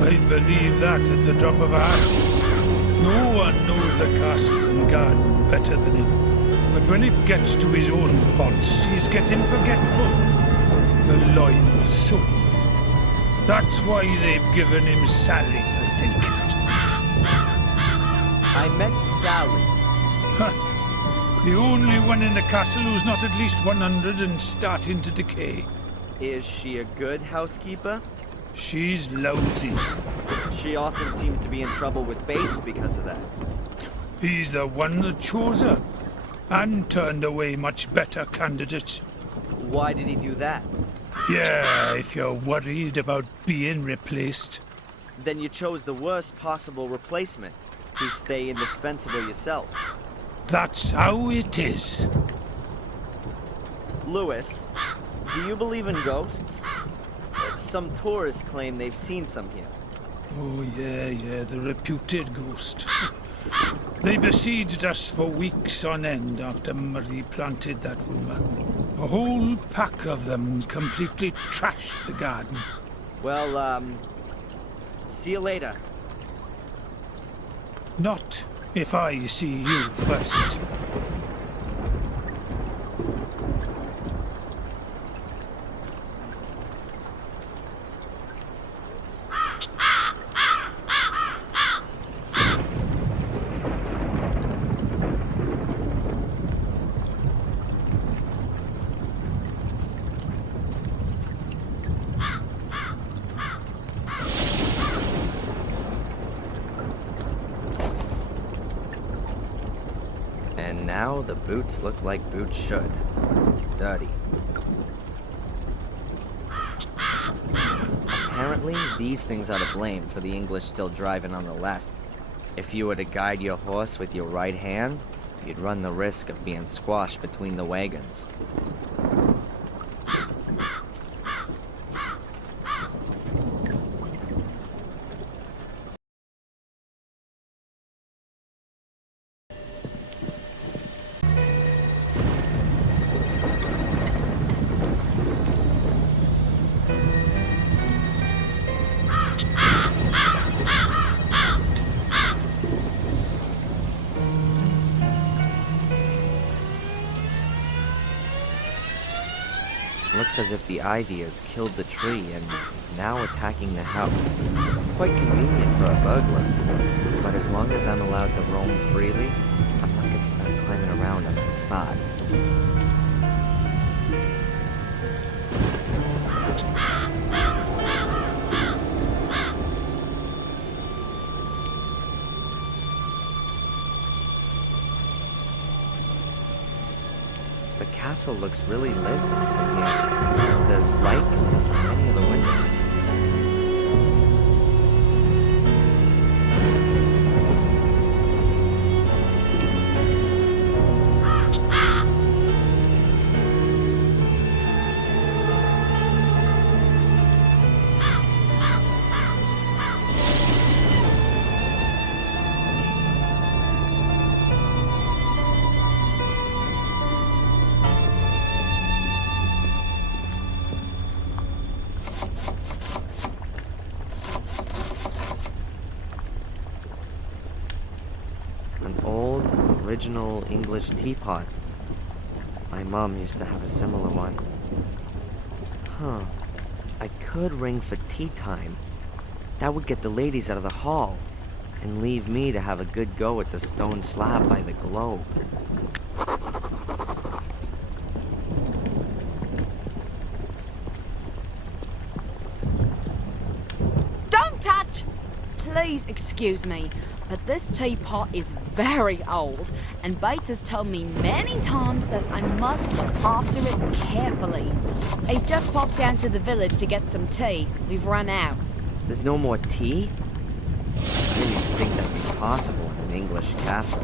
I believe that at the drop of a hat. No one knows the castle and garden better than him. But when it gets to his own bots, he's getting forgetful. The loyal soul. That's why they've given him Sally, I think. I met Sally. The only one in the castle who's not at least 100 and starting to decay. Is she a good housekeeper? She's lousy. She often seems to be in trouble with Bates because of that. He's the one that chose her, and turned away much better candidates. Why did he do that? Yeah, if you're worried about being replaced. Then you chose the worst possible replacement, to stay indispensable yourself. That's how it is. Lewis, do you believe in ghosts? Some tourists claim they've seen some here. Oh, yeah, the reputed ghost. They besieged us for weeks on end after Murray planted that rumor. A whole pack of them completely trashed the garden. Well, see you later. Not if I see you first. And now the boots look like boots should. Dirty. Apparently, these things are to blame for the English still driving on the left. If you were to guide your horse with your right hand, you'd run the risk of being squashed between the wagons. Looks as if the ivy has killed the tree and now attacking the house. Quite convenient for a burglar. But as long as I'm allowed to roam freely, I'm not gonna start climbing around on the facade. The castle looks really lit from here. There's light coming from many of the windows. An old, original English teapot. My mom used to have a similar one. Huh. I could ring for tea time. That would get the ladies out of the hall and leave me to have a good go at the stone slab by the globe. Don't touch! Please excuse me, but this teapot is very old, and Bates has told me many times that I must look after it carefully. He's just popped down to the village to get some tea. We've run out. There's no more tea? I didn't even think that'd be possible in an English castle.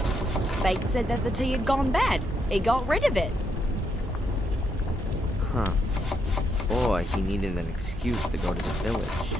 Bates said that the tea had gone bad. He got rid of it. Huh. Or he needed an excuse to go to the village.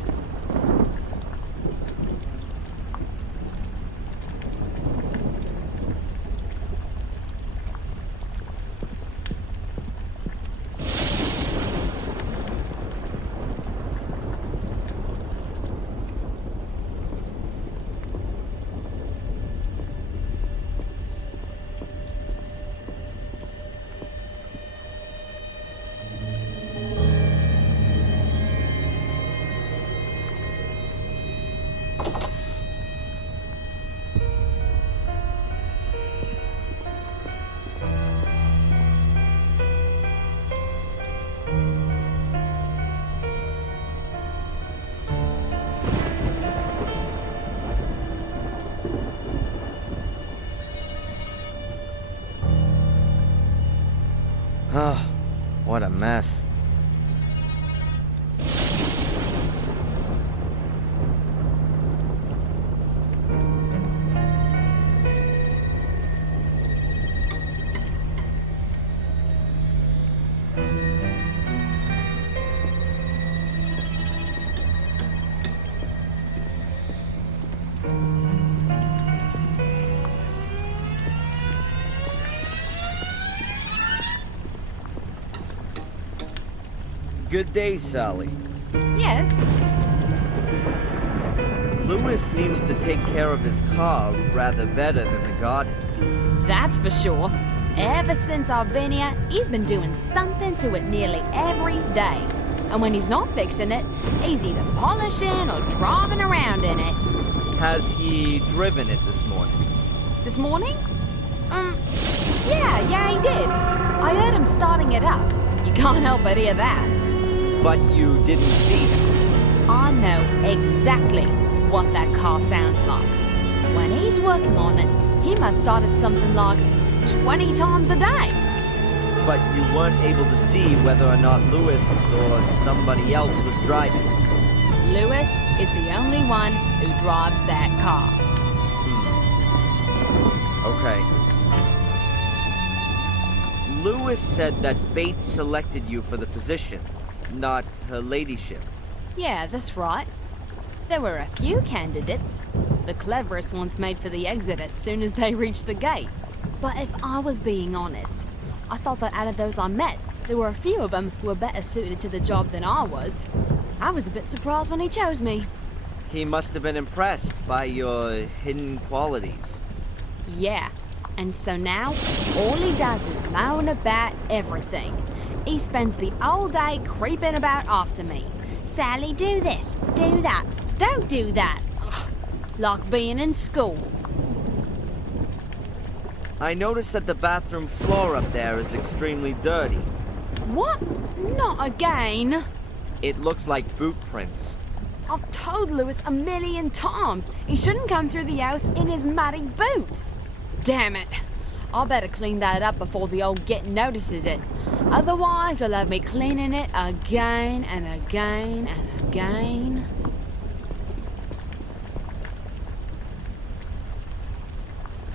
Oh, what a mess. Good day, Sally. Yes? Lewis seems to take care of his car rather better than the garden. That's for sure. Ever since I've been here, he's been doing something to it nearly every day. And when he's not fixing it, he's either polishing or driving around in it. Has he driven it this morning? This morning? Yeah, he did. I heard him starting it up. You can't help but hear that. But you didn't see him. I know exactly what that car sounds like. When he's working on it, he must start it something like 20 times a day. But you weren't able to see whether or not Lewis or somebody else was driving. Lewis is the only one who drives that car. Okay. Lewis said that Bates selected you for the position, not her ladyship. Yeah, that's right. There were a few candidates. The cleverest ones made for the exit as soon as they reached the gate. But if I was being honest, I thought that out of those I met, there were a few of them who were better suited to the job than I was. I was a bit surprised when he chose me. He must have been impressed by your hidden qualities. Yeah, and so now, all he does is moan about everything. He spends the whole day creeping about after me. Sally, do this, do that, don't do that. Ugh, like being in school. I noticed that the bathroom floor up there is extremely dirty. What? Not again. It looks like boot prints. I've told Lewis a million times he shouldn't come through the house in his muddy boots. Damn it. I better clean that up before the old git notices it. Otherwise, he'll have me cleaning it again and again and again.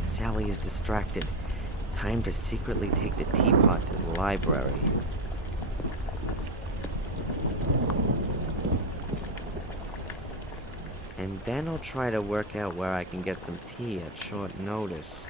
Sally is distracted. Time to secretly take the teapot to the library. And then I'll try to work out where I can get some tea at short notice.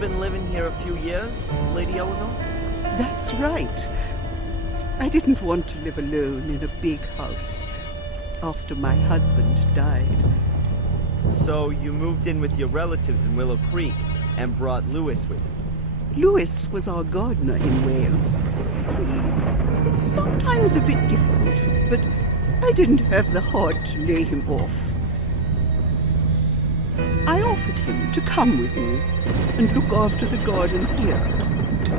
Been living here a few years, Lady Eleanor? That's right. I didn't want to live alone in a big house after my husband died. So you moved in with your relatives in Willow Creek and brought Lewis with you? Lewis was our gardener in Wales. He is sometimes a bit difficult, but I didn't have the heart to lay him off. I offered him to come with me and look after the garden here.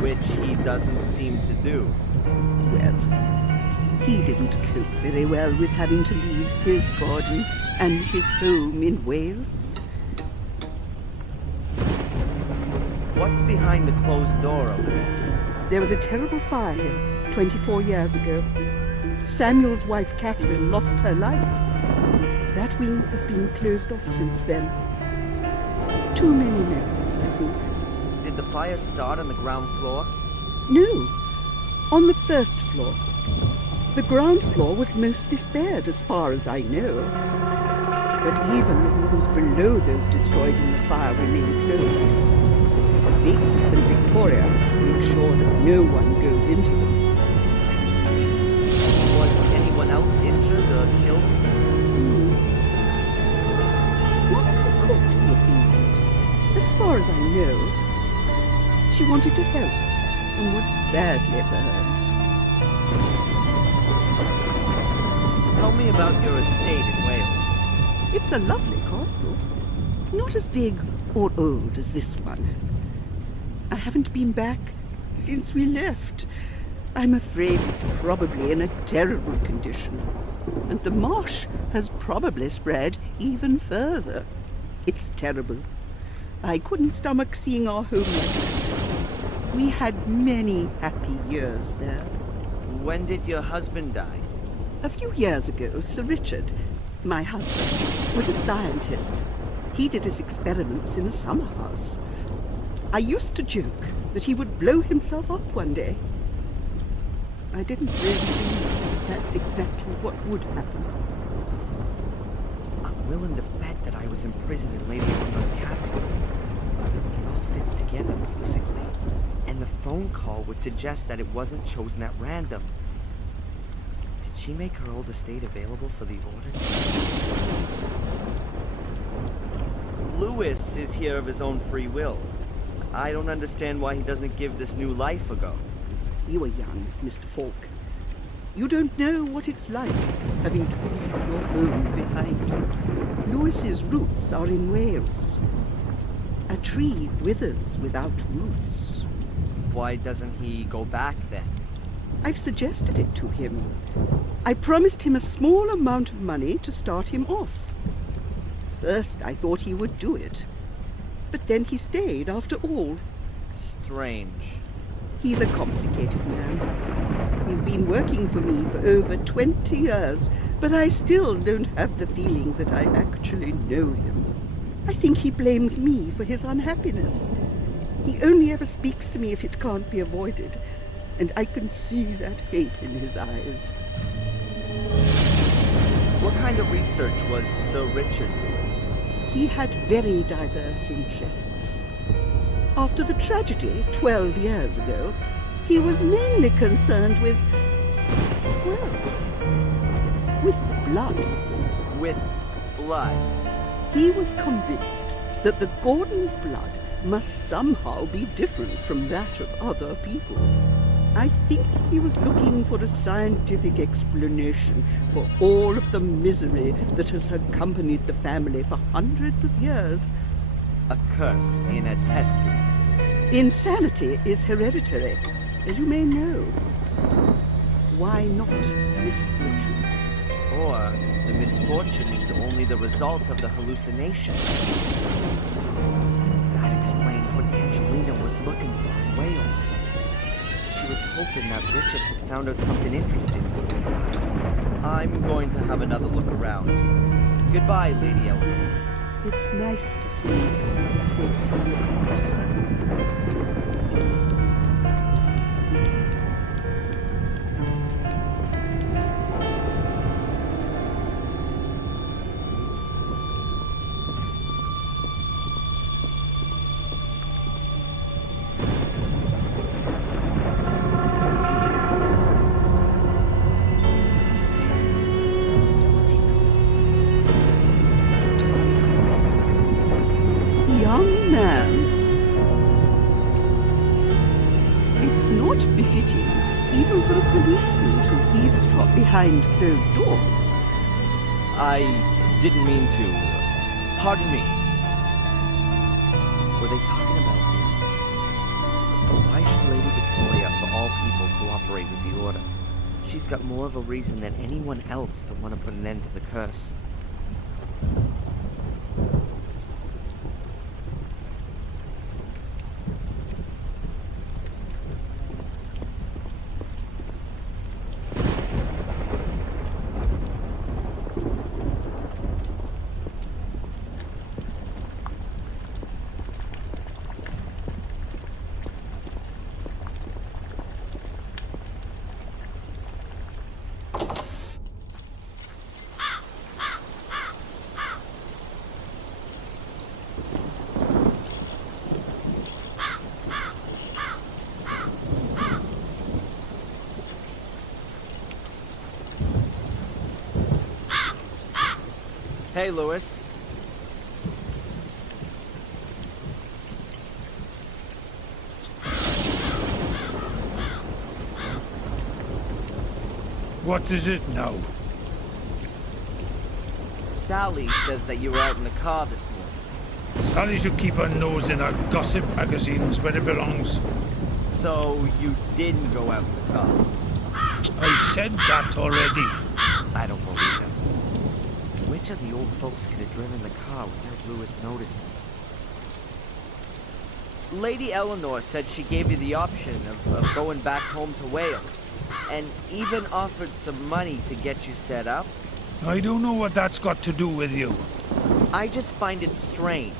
Which he doesn't seem to do. Well, he didn't cope very well with having to leave his garden and his home in Wales. What's behind the closed door over there? There was a terrible fire here 24 years ago. Samuel's wife, Catherine, lost her life. That wing has been closed off since then. Too many memories, I think. Did the fire start on the ground floor? No, on the first floor. The ground floor was mostly spared, as far as I know. But even the rooms below those destroyed in the fire remain closed. Bates and Victoria make sure that no one goes into them. I see. Was anyone else injured or killed? One of the cooks was injured. As far as I know, she wanted to help and was badly hurt. Tell me about your estate in Wales. It's a lovely castle. Not as big or old as this one. I haven't been back since we left. I'm afraid it's probably in a terrible condition. And the marsh has probably spread even further. It's terrible. I couldn't stomach seeing our home like that. We had many happy years there. When did your husband die? A few years ago, Sir Richard, my husband, was a scientist. He did his experiments in a summer house. I used to joke that he would blow himself up one day. I didn't really think that's exactly what would happen. I'm willing to bet that I was imprisoned in Lady Eleanor's castle. It all fits together perfectly. And the phone call would suggest that it wasn't chosen at random. Did she make her old estate available for the order? Lewis is here of his own free will. I don't understand why he doesn't give this new life a go. You are young, Mr. Falk. You don't know what it's like having to leave your home behind. Lewis's roots are in Wales. A tree withers without roots. Why doesn't he go back then? I've suggested it to him. I promised him a small amount of money to start him off. First, I thought he would do it. But then he stayed after all. Strange. He's a complicated man. He's been working for me for over 20 years, but I still don't have the feeling that I actually know him. I think he blames me for his unhappiness. He only ever speaks to me if it can't be avoided, and I can see that hate in his eyes. What kind of research was Sir Richard doing? He had very diverse interests. After the tragedy 12 years ago, he was mainly concerned with, well, with blood. With blood? He was convinced that the Gordons' blood must somehow be different from that of other people. I think he was looking for a scientific explanation for all of the misery that has accompanied the family for hundreds of years. A curse in a test tube. Insanity is hereditary, as you may know. Why not misfortune? Or the misfortune is only the result of the hallucination. That explains what Angelina was looking for in Wales. She was hoping that Richard had found out something interesting before he died. I'm going to have another look around. Goodbye, Lady Eleanor. It's nice to see another face in this house. Young man, it's not befitting, even for a policeman, to eavesdrop behind closed doors. I didn't mean to. Pardon me. Were they talking about me? But why should Lady Victoria, of all people, cooperate with the Order? She's got more of a reason than anyone else to want to put an end to the curse. Hey, Lewis. What is it now? Sally says that you were out in the car this morning. Sally should keep her nose in her gossip magazines where it belongs. So you didn't go out in the cars? I said that already. I don't believe it. Which of the old folks could have driven the car without Lewis noticing? Lady Eleanor said she gave you the option of going back home to Wales, and even offered some money to get you set up. I don't know what that's got to do with you. I just find it strange.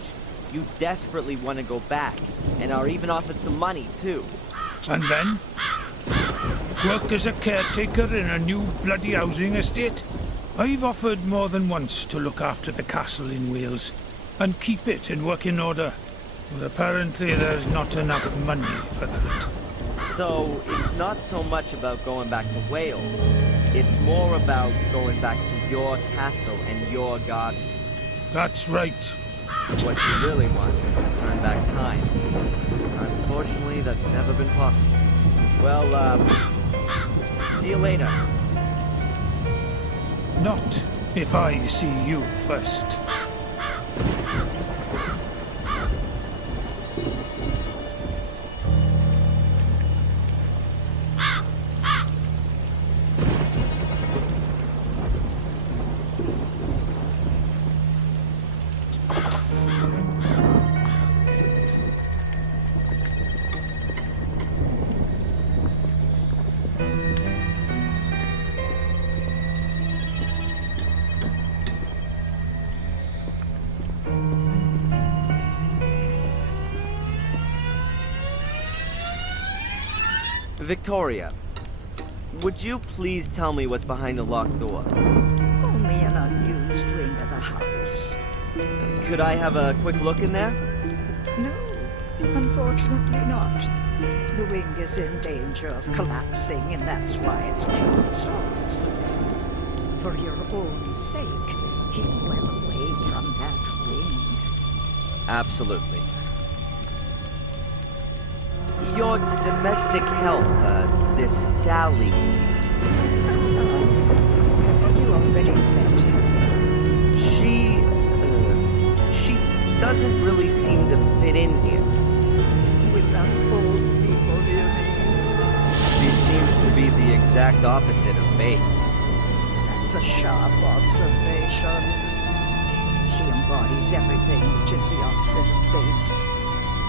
You desperately want to go back, and are even offered some money, too. And then? Work as a caretaker in a new bloody housing estate? I've offered more than once to look after the castle in Wales and keep it in working order, but apparently there's not enough money for that. So it's not so much about going back to Wales, it's more about going back to your castle and your garden. That's right. What you really want is to turn back time. Unfortunately, that's never been possible. Well, see you later. Not if I see you first. Victoria, would you please tell me what's behind the locked door? Only an east wing of the house. Could I have a quick look in there? No, unfortunately not. The wing is in danger of collapsing, and that's why it's closed off. For your own sake, keep well away from that wing. Absolutely. Your domestic help, this Sally. Have you already met her? She doesn't really seem to fit in here. With us old people, do you mean? She seems to be the exact opposite of Bates. That's a sharp observation. She embodies everything which is the opposite of Bates.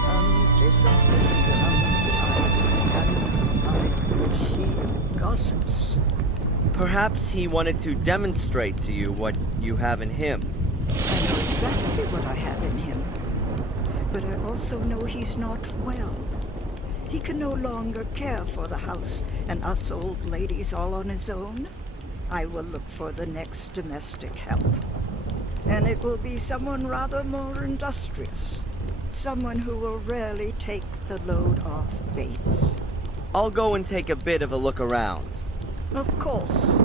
Undisciplined, untidy, unreliable. She gossips. Perhaps he wanted to demonstrate to you what you have in him. I know exactly what I have in him. But I also know he's not well. He can no longer care for the house and us old ladies all on his own. I will look for the next domestic help. And it will be someone rather more industrious. Someone who will rarely take the load off Bates. I'll go and take a bit of a look around. Of course.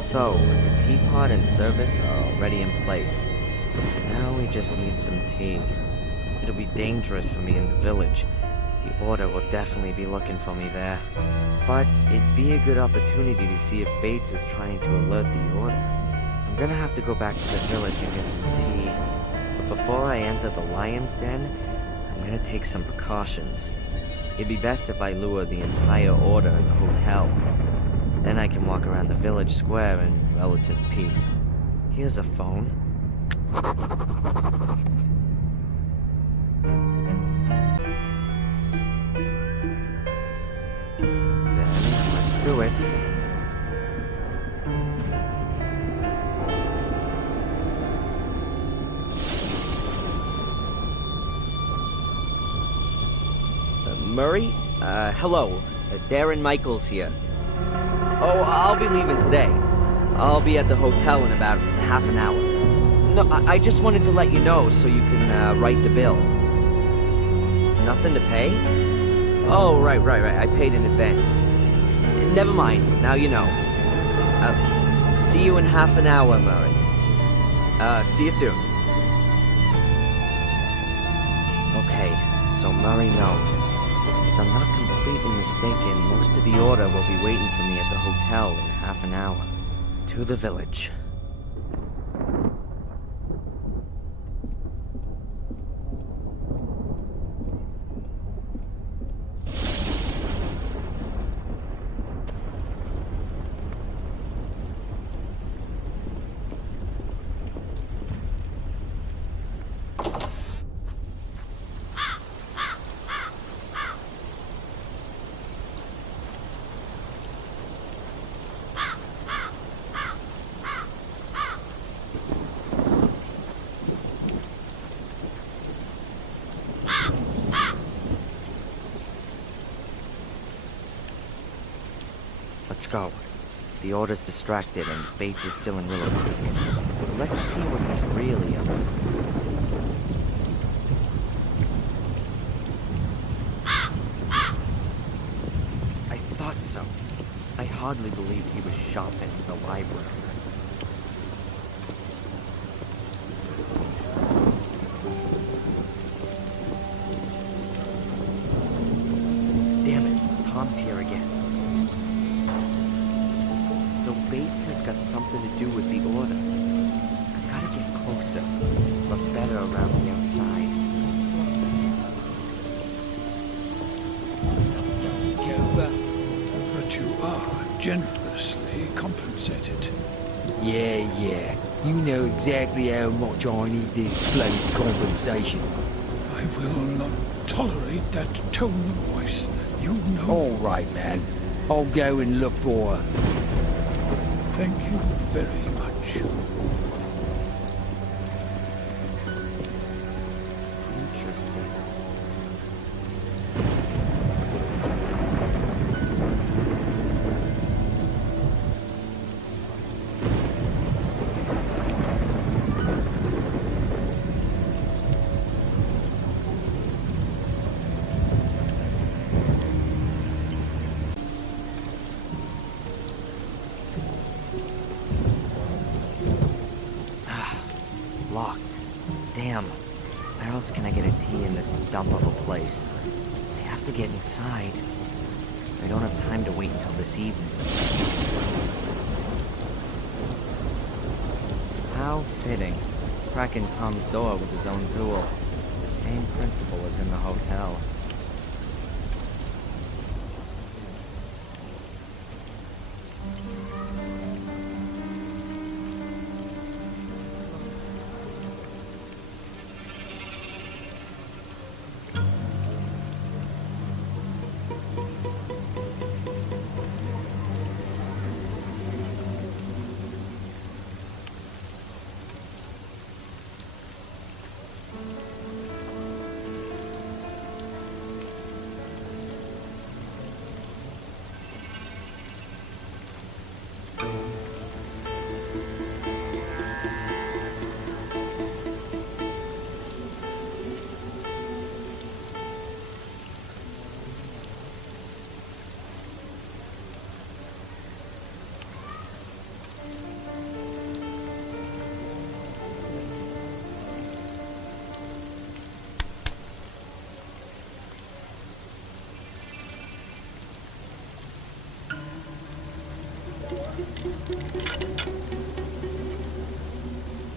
So, the teapot and service are already in place. Now we just need some tea. It'll be dangerous for me in the village. The Order will definitely be looking for me there. But it'd be a good opportunity to see if Bates is trying to alert the Order. I'm gonna have to go back to the village and get some tea. But before I enter the lion's den, I'm gonna take some precautions. It'd be best if I lure the entire Order in the hotel. Then I can walk around the village square in relative peace. Here's a phone. Then let's do it. Murray? Hello. Darren Michaels here. Oh, I'll be leaving today. I'll be at the hotel in about half an hour. No, I just wanted to let you know so you can write the bill. Nothing to pay? Oh, right. I paid in advance. Never mind, now you know. See you in half an hour, Murray. See you soon. Okay, so Murray knows. If I'm not completely mistaken, most of the Order will be waiting for me at the hotel in half an hour. To the village. Let's go. The Order's distracted and Bates is still in Willow Creek. Let's see what he's really up to. I thought so. I hardly believed he was shopping in the library. Damn it, Tom's here again. So Bates has got something to do with the Order. I've got to get closer, look better around the outside. But you are generously compensated. Yeah. You know exactly how much I need this bloody compensation. I will not tolerate that tone of voice. You know. All right, man. I'll go and look for her. Thank you very much. Interesting. Locked. Damn. Where else can I get a tea in this dump of a place? I have to get inside. I don't have time to wait until this evening. How fitting. Cracking Tom's door with his own tool. The same principle as in the hotel.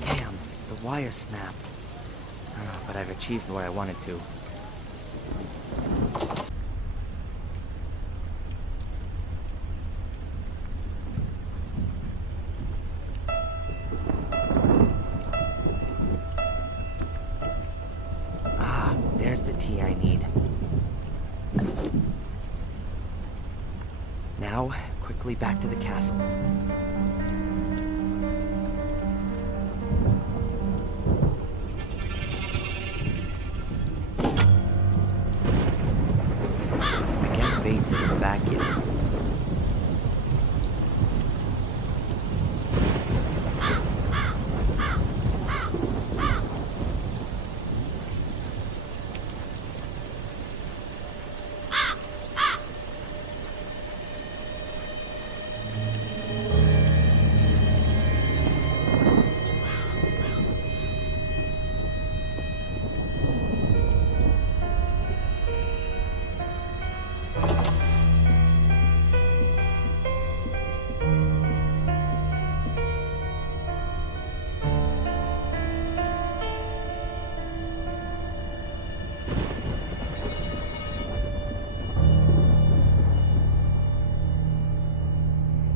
Damn, the wire snapped. But I've achieved what I wanted to. Ah, there's the tea I need. Now, quickly back to the castle. I guess Bates isn't back yet.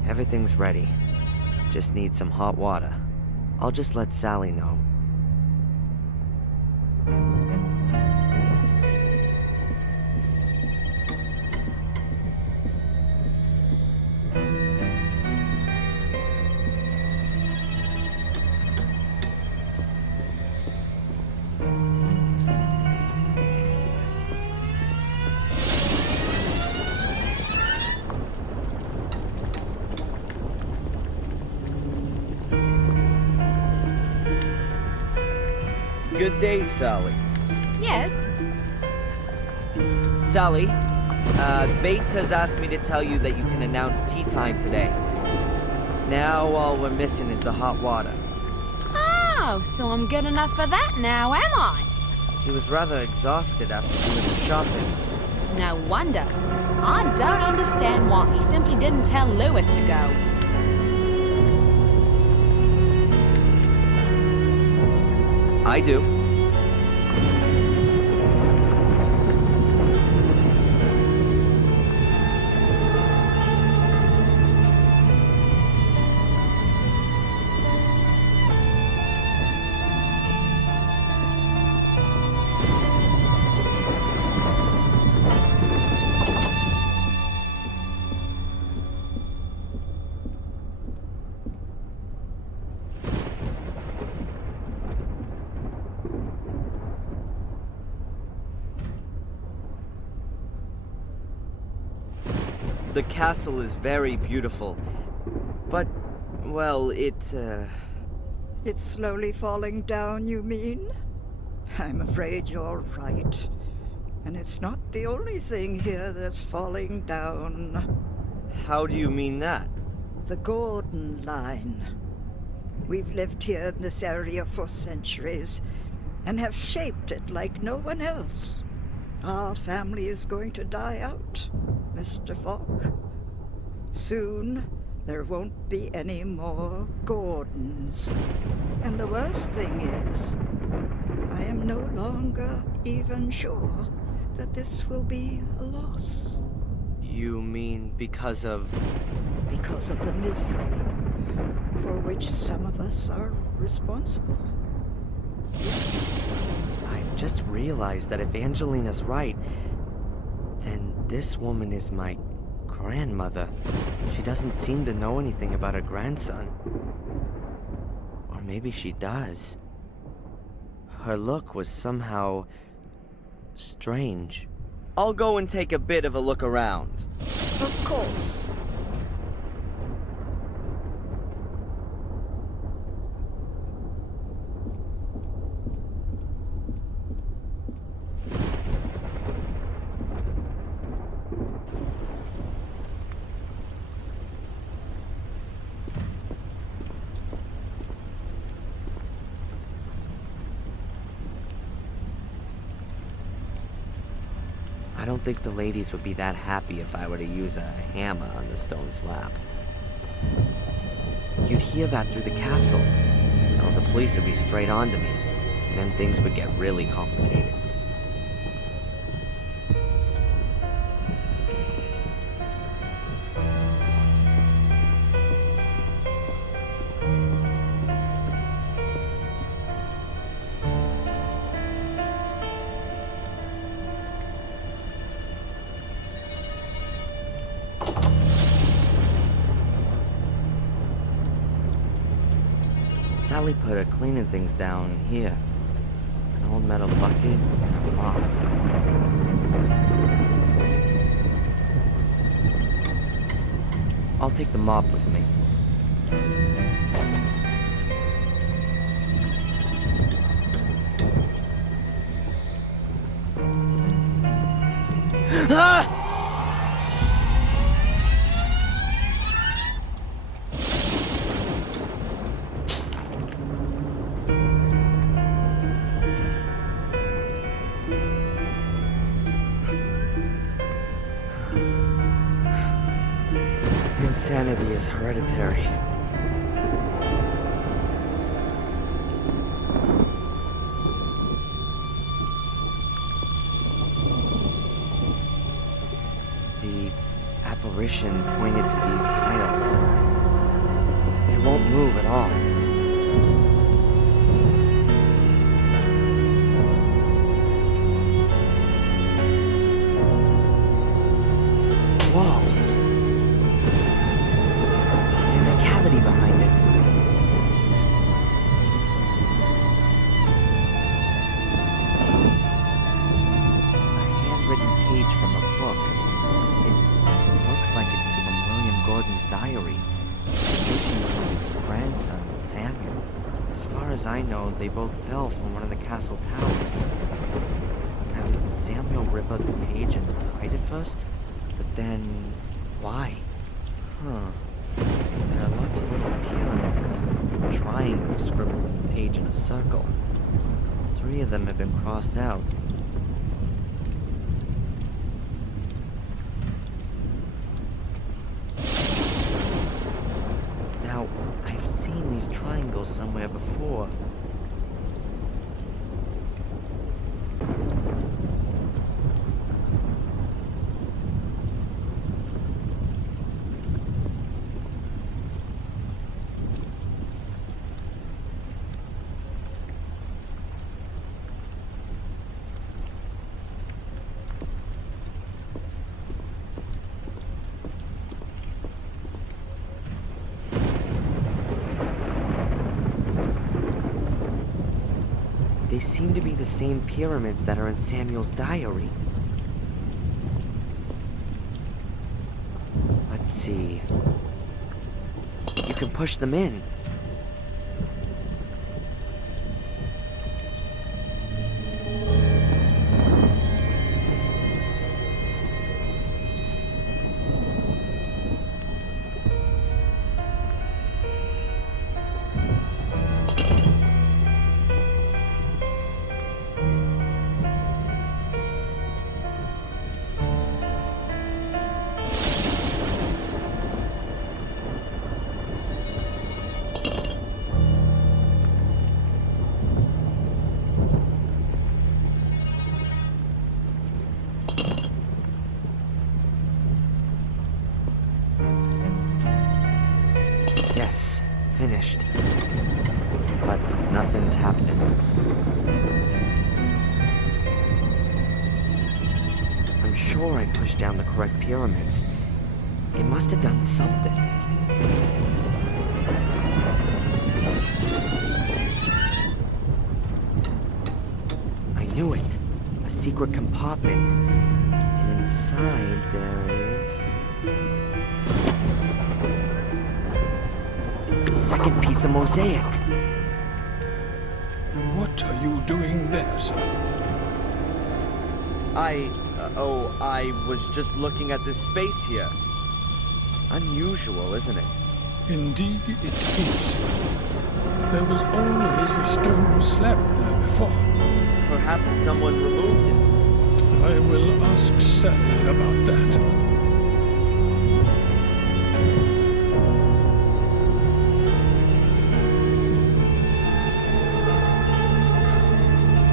Everything's ready. Just need some hot water. I'll just let Sally know. Good day, Sally. Yes? Sally, Bates has asked me to tell you that you can announce tea time today. Now all we're missing is the hot water. Oh, so I'm good enough for that now, am I? He was rather exhausted after doing the shopping. No wonder. I don't understand why he simply didn't tell Lewis to go. I do. The castle is very beautiful. But, well, It's slowly falling down, you mean? I'm afraid you're right. And it's not the only thing here that's falling down. How do you mean that? The Gordon line. We've lived here in this area for centuries and have shaped it like no one else. Our family is going to die out, Mr. Falk. Soon, there won't be any more Gordons. And the worst thing is, I am no longer even sure that this will be a loss. You mean because of... Because of the misery for which some of us are responsible. Yes. I've just realized that if Angelina's right, then this woman is my grandmother. She doesn't seem to know anything about her grandson. Or maybe she does. Her look was somehow strange. I'll go and take a bit of a look around. Of course. I don't think the ladies would be that happy if I were to use a hammer on the stone slab. You'd hear that through the castle. Well, the police would be straight on to me, and then things would get really complicated. Sally put her cleaning things down here. An old metal bucket and a mop. I'll take the mop with me. Ah! Insanity is hereditary. The apparition pointed to these tiles. It won't move at all. Whoa! There's a cavity behind it. A handwritten page from a book. It looks like it's from William Gordon's diary. Visions from his grandson, Samuel. As far as I know, they both fell from one of the castle towers. Now, did Samuel rip out the page and hide it first? But then, why? Huh. There are lots of little pyramids, triangles scribbled on the page in a circle. 3 of them have been crossed out. Now, I've seen these triangles somewhere before. They seem to be the same pyramids that are in Samuel's diary. Let's see. You can push them in. Yes, finished. But nothing's happening. I'm sure I pushed down the correct pyramids. It must have done something. I knew it. A secret compartment. And inside there is... a second piece of mosaic. What are you doing there, sir? I was just looking at this space here. Unusual, isn't it? Indeed it is. There was always a stone slab there before. Perhaps someone removed it. I will ask Sally about that.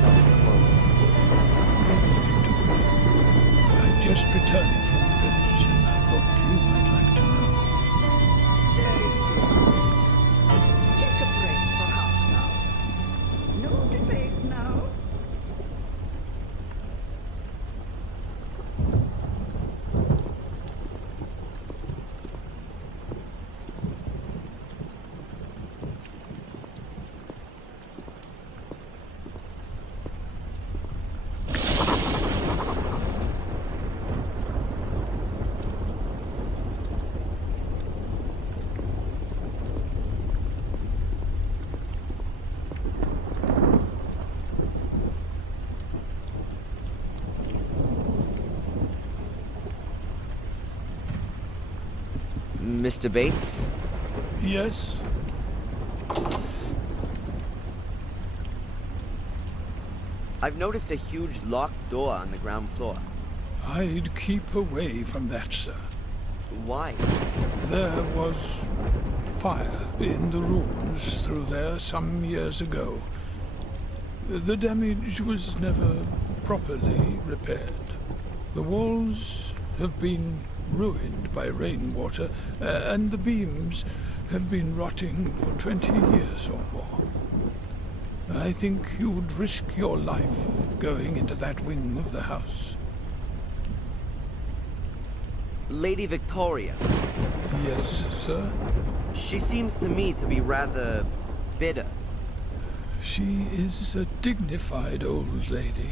That was close. I've just returned from the village, and I thought you might like to know. Very good. Take a break for half an hour. No debate now. Mr. Bates? Yes? I've noticed a huge locked door on the ground floor. I'd keep away from that, sir. Why? There was fire in the rooms through there some years ago. The damage was never properly repaired. The walls have been ruined by rainwater, and the beams have been rotting for 20 years or more. I think you'd risk your life going into that wing of the house. Lady Victoria. Yes, sir? She seems to me to be rather bitter. She is a dignified old lady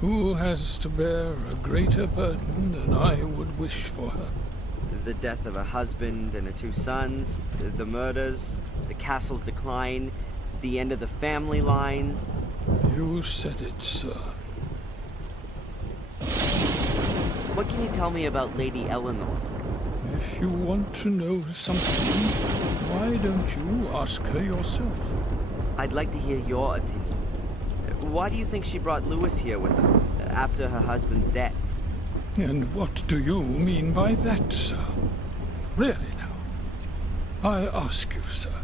who has to bear a greater burden than I would wish for her. The death of her husband and her two sons, the murders, the castle's decline, the end of the family line. You said it, sir. What can you tell me about Lady Eleanor? If you want to know something, why don't you ask her yourself? I'd like to hear your opinion. Why do you think she brought Louis here with her, after her husband's death? And what do you mean by that, sir? Really now? I ask you, sir.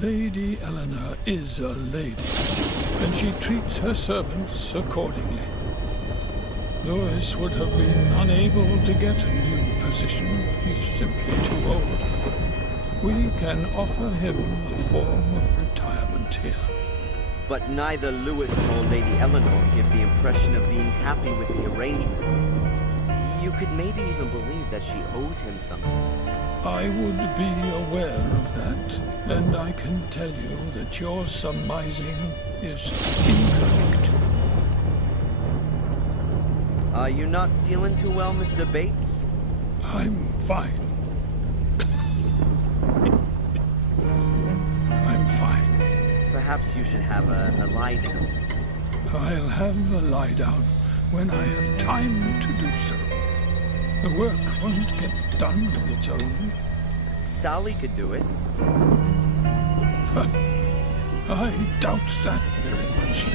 Lady Eleanor is a lady, and she treats her servants accordingly. Louis would have been unable to get a new position. He's simply too old. We can offer him a form of retirement here. But neither Louis nor Lady Eleanor give the impression of being happy with the arrangement. You could maybe even believe that she owes him something. I would be aware of that, and I can tell you that your surmising is incorrect. Are you not feeling too well, Mr. Bates? I'm fine. I'm fine. Perhaps you should have a lie down. I'll have a lie down when I have time to do so. The work won't get done on its own. Sally could do it. I doubt that very much.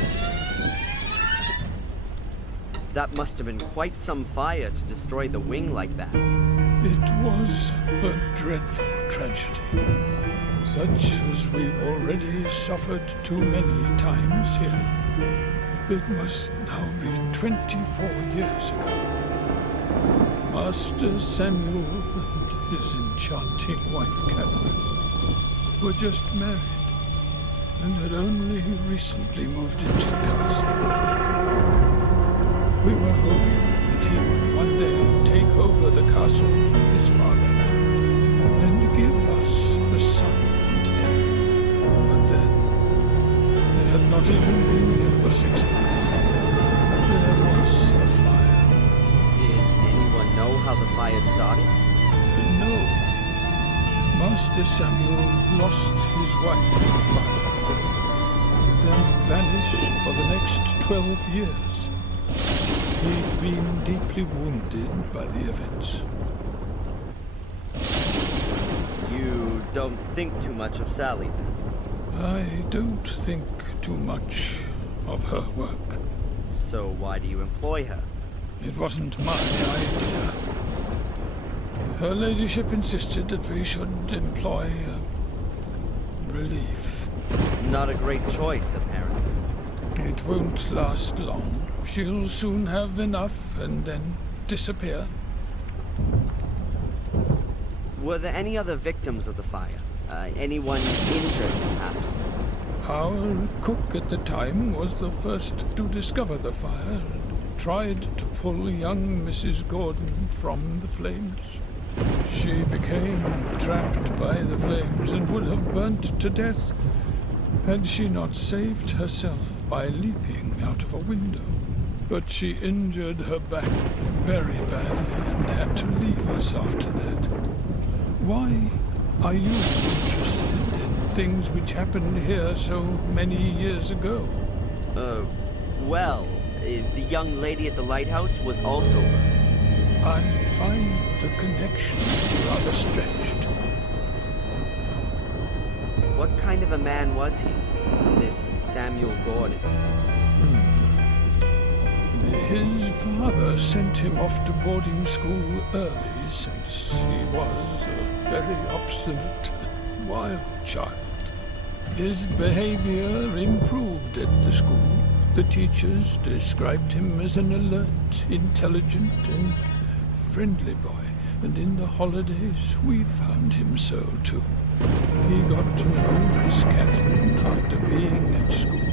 That must have been quite some fire to destroy the wing like that. It was a dreadful tragedy, such as we've already suffered too many times here. It must now be 24 years ago. Master Samuel and his enchanting wife Catherine were just married and had only recently moved into the castle. We were hoping that he would one day take over the castle from his father and give us a son and heir. But then, they had not even been here for 6 months. There was a fire. Did anyone know how the fire started? No. Master Samuel lost his wife in the fire and then vanished for the next 12 years. He'd been deeply wounded by the events. You don't think too much of Sally, then? I don't think too much of her work. So why do you employ her? It wasn't my idea. Her ladyship insisted that we should employ relief. Not a great choice, apparently. It won't last long. She'll soon have enough and then disappear. Were there any other victims of the fire? Anyone injured, perhaps? Our cook at the time was the first to discover the fire and tried to pull young Mrs. Gordon from the flames. She became trapped by the flames and would have burnt to death had she not saved herself by leaping out of a window. But she injured her back very badly and had to leave us after that. Why are you interested in things which happened here so many years ago? Well, the young lady at the lighthouse was also burned. I find the connection rather stretched. What kind of a man was he, this Samuel Gordon? His father sent him off to boarding school early since he was a very obstinate, wild child. His behavior improved at the school. The teachers described him as an alert, intelligent, and friendly boy, and in the holidays we found him so too. He got to know Miss Catherine after being at school.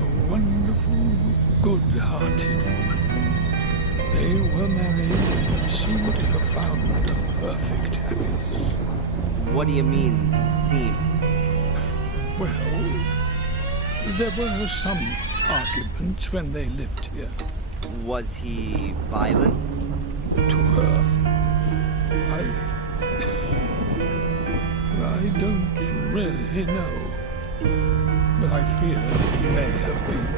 A wonderful, good-hearted woman. They were married and seemed to have found a perfect happiness. What do you mean, seemed? Well, there were some arguments when they lived here. Was he violent? To her, I don't really know, but I fear he may have been.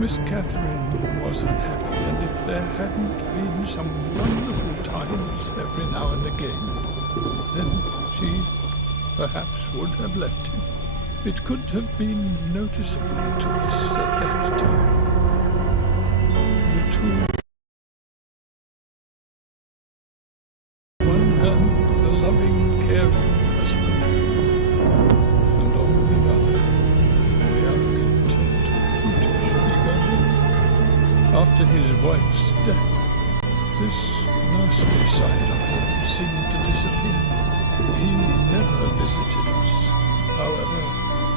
Miss Catherine was unhappy, and if there hadn't been some wonderful times every now and again, then she perhaps would have left him. It could have been noticeable to us at that time. The two. On one hand, the loving, caring husband, and on the other, the arrogant and prudish ego. After his wife's death, this nasty side of him seemed to disappear. He never visited us. However,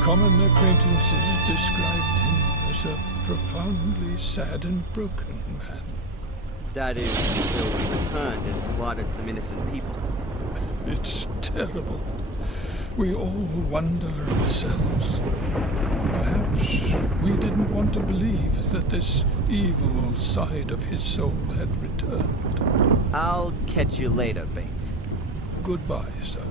common acquaintances described him as a profoundly sad and broken man. That is, until he returned and slaughtered some innocent people. It's terrible. We all wonder ourselves. Perhaps we didn't want to believe that this evil side of his soul had returned. I'll catch you later, Bates. Goodbye, sir.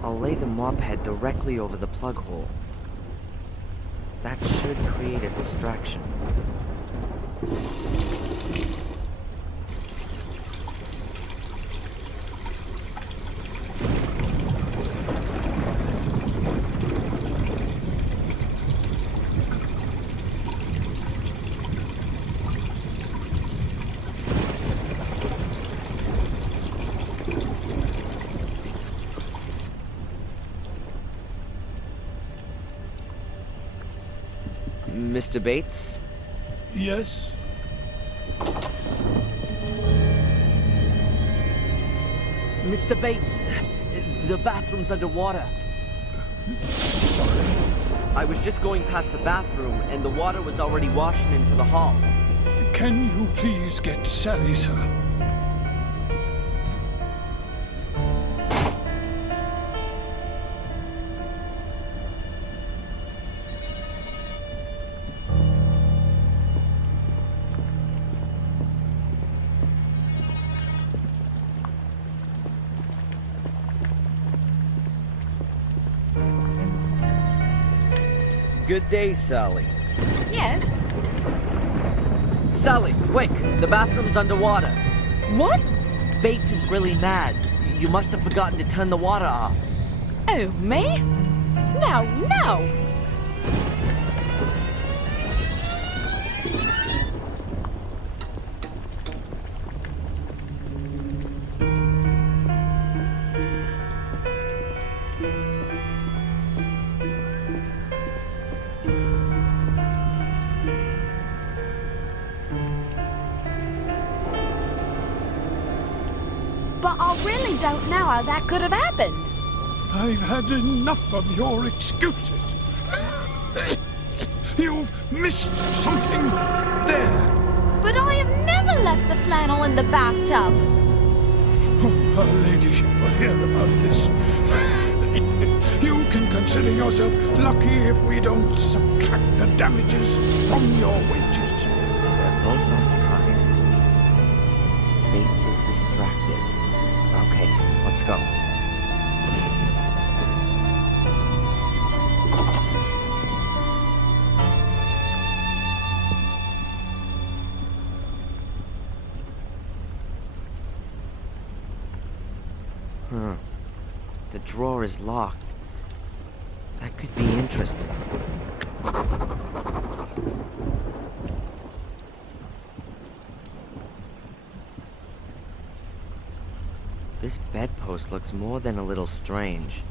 I'll lay the mop head directly over the plug hole. That should create a distraction. Mr. Bates? Yes? Mr. Bates, the bathroom's underwater. Sorry. I was just going past the bathroom and the water was already washing into the hall. Can you please get Sally, sir? Good day, Sally. Yes? Sally, quick! The bathroom's underwater. What? Bates is really mad. You must have forgotten to turn the water off. Oh, me? No, no! But I really don't know how that could have happened. I've had enough of your excuses. You've missed something there. But I have never left the flannel in the bathtub. Oh, her ladyship will hear about this. You can consider yourself lucky if we don't subtract the damages from your wages. They're both occupied. Bates is distracted. Okay, let's go. The drawer is locked. That could be interesting. This bedpost looks more than a little strange.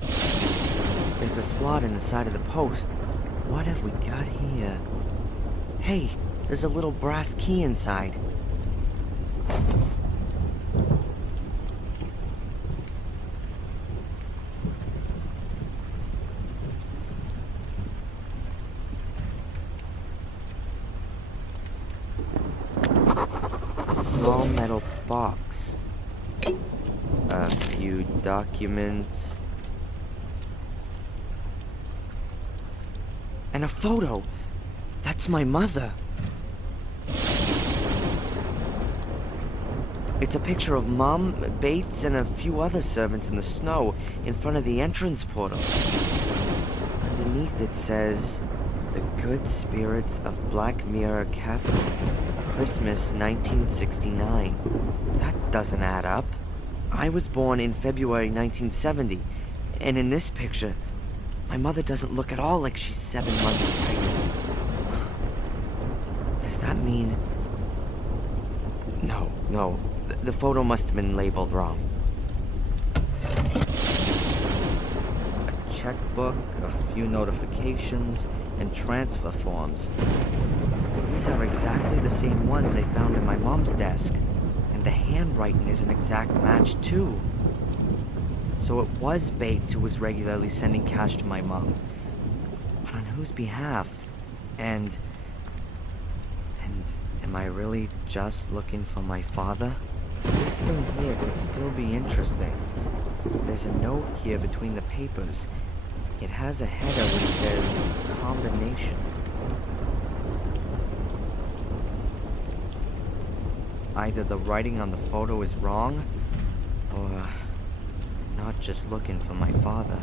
There's a slot in the side of the post. What have we got here? Hey, there's a little brass key inside. A small metal box. A few documents. And a photo. That's my mother. It's a picture of Mom, Bates, and a few other servants in the snow in front of the entrance portal. Underneath it says, "The Good Spirits of Black Mirror Castle, Christmas 1969. That doesn't add up. I was born in February 1970, and in this picture, my mother doesn't look at all like she's 7 months pregnant. Does that mean... No. The photo must have been labeled wrong. A checkbook, a few notifications, and transfer forms. These are exactly the same ones I found in my mom's desk. And the handwriting is an exact match, too. So it was Bates who was regularly sending cash to my mom. But on whose behalf? And am I really just looking for my father? This thing here could still be interesting. There's a note here between the papers. It has a header which says combination. Either the writing on the photo is wrong, or I'm not just looking for my father.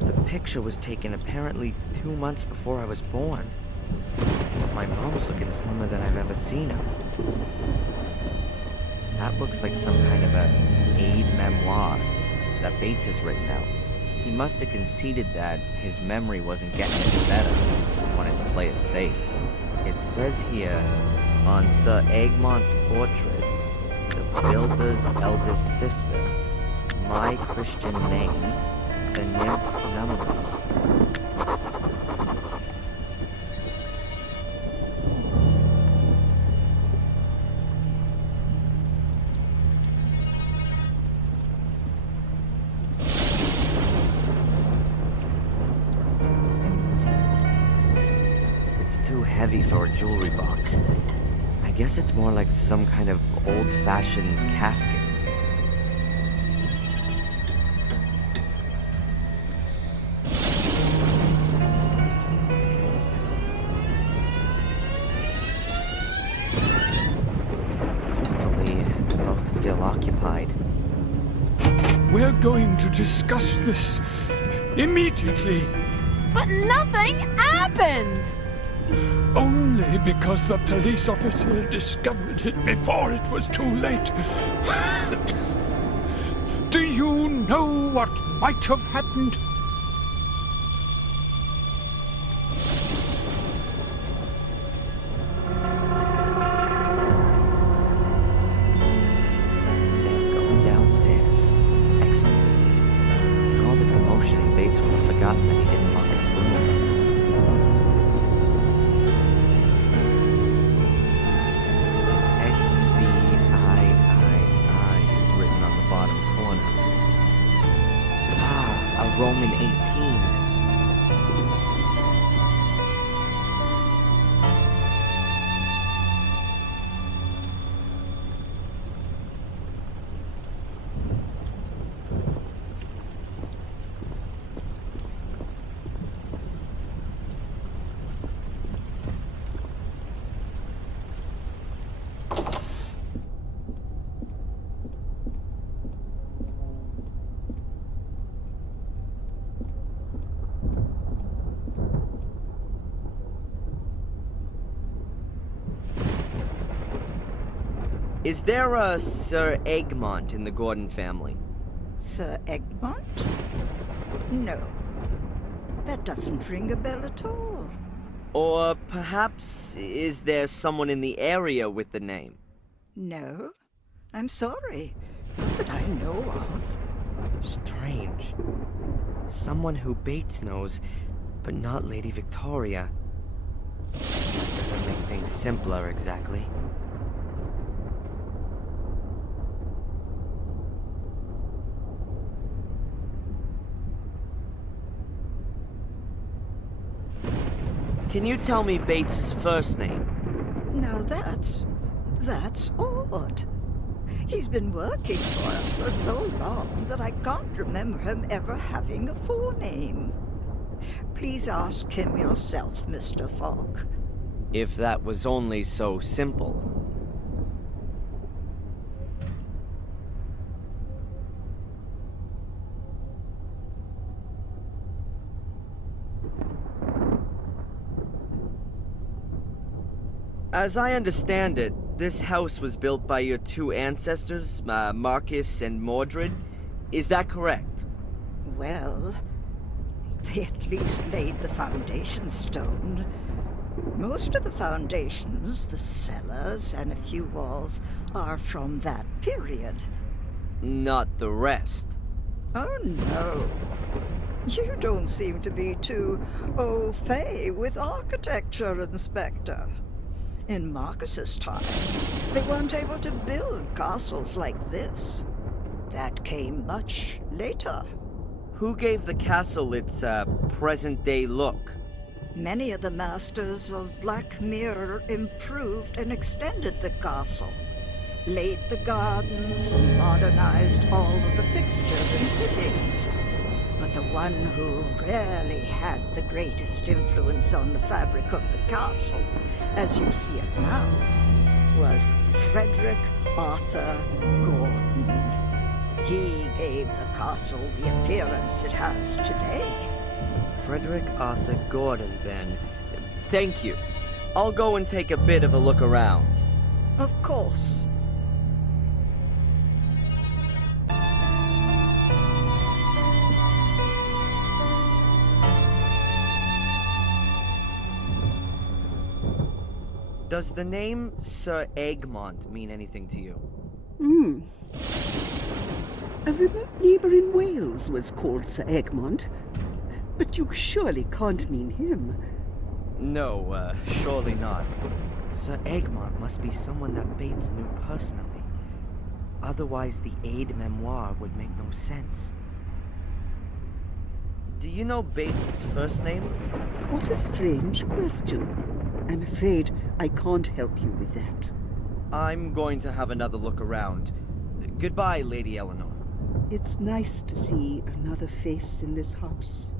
The picture was taken apparently 2 months before I was born. But my mom's looking slimmer than I've ever seen her. That looks like some kind of a aid memoir that Bates has written out. He must have conceded that his memory wasn't getting any better and wanted to play it safe. It says here, on Sir Egmont's portrait, the builder's eldest sister, my Christian name, the nymph's numbers. It's too heavy for a jewelry box. I guess it's more like some kind of old-fashioned casket. Hopefully, they're both still occupied. We're going to discuss this immediately. But nothing happened! Only because the police officer discovered it before it was too late. Do you know what might have happened? They're going downstairs. Excellent. In all the commotion, Bates will have forgotten that he didn't lock his room. Roman 18. Is there a Sir Egmont in the Gordon family? Sir Egmont? No. That doesn't ring a bell at all. Or perhaps is there someone in the area with the name? No. I'm sorry. Not that I know of. Strange. Someone who Bates knows, but not Lady Victoria. That doesn't make things simpler, exactly. Can you tell me Bates's first name? Now that's odd. He's been working for us for so long that I can't remember him ever having a forename. Please ask him yourself, Mr. Falk. If that was only so simple. As I understand it, this house was built by your two ancestors, Marcus and Mordred. Is that correct? Well, they at least laid the foundation stone. Most of the foundations, the cellars, and a few walls are from that period. Not the rest. Oh, no. You don't seem to be too au fait with architecture, Inspector. In Marcus's time, they weren't able to build castles like this. That came much later. Who gave the castle its present-day look? Many of the masters of Black Mirror improved and extended the castle, laid the gardens, and modernized all of the fixtures and fittings. But the one who really had the greatest influence on the fabric of the castle, as you see it now, was Frederick Arthur Gordon. He gave the castle the appearance it has today. Frederick Arthur Gordon, then. Thank you. I'll go and take a bit of a look around. Of course. Does the name Sir Egmont mean anything to you? A remote neighbour in Wales was called Sir Egmont, but you surely can't mean him. No, surely not. Sir Egmont must be someone that Bates knew personally. Otherwise, the aide memoir would make no sense. Do you know Bates' first name? What a strange question. I'm afraid I can't help you with that. I'm going to have another look around. Goodbye, Lady Eleanor. It's nice to see another face in this house.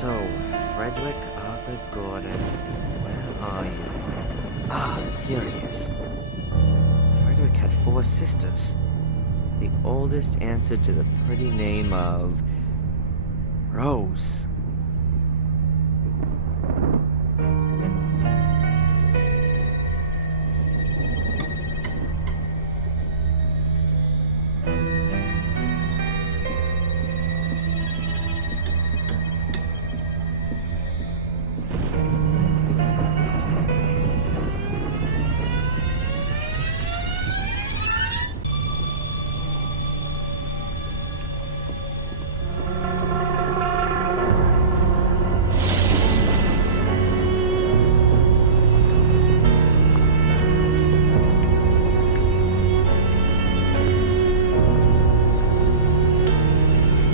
So, Frederick Arthur Gordon, where are you? Ah, here he is. Frederick had 4 sisters. The oldest answered to the pretty name of Rose.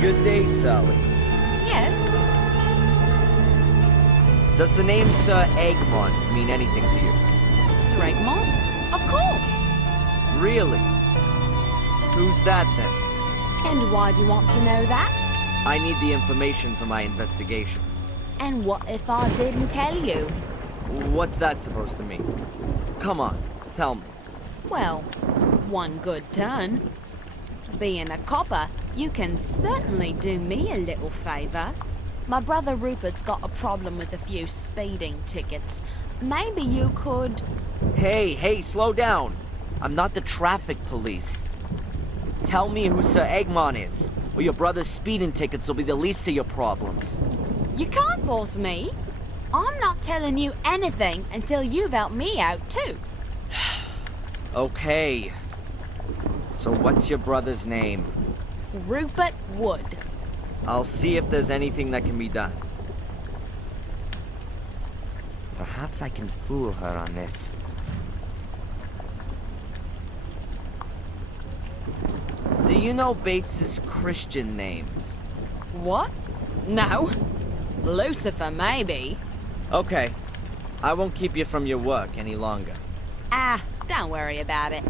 Good day, Sally. Yes? Does the name Sir Egmont mean anything to you? Sir Egmont? Of course. Really? Who's that, then? And why do you want to know that? I need the information for my investigation. And what if I didn't tell you? What's that supposed to mean? Come on, tell me. Well, one good turn. Being a copper, you can certainly do me a little favor. My brother Rupert's got a problem with a few speeding tickets. Maybe you could... Hey, slow down. I'm not the traffic police. Tell me who Sir Egmont is, or your brother's speeding tickets will be the least of your problems. You can't force me. I'm not telling you anything until you've helped me out, too. Okay. So what's your brother's name? Rupert Wood. I'll see if there's anything that can be done. Perhaps I can fool her on this. Do you know Bates's Christian names? What? No. Lucifer, maybe. Okay. I won't keep you from your work any longer. Ah, don't worry about it.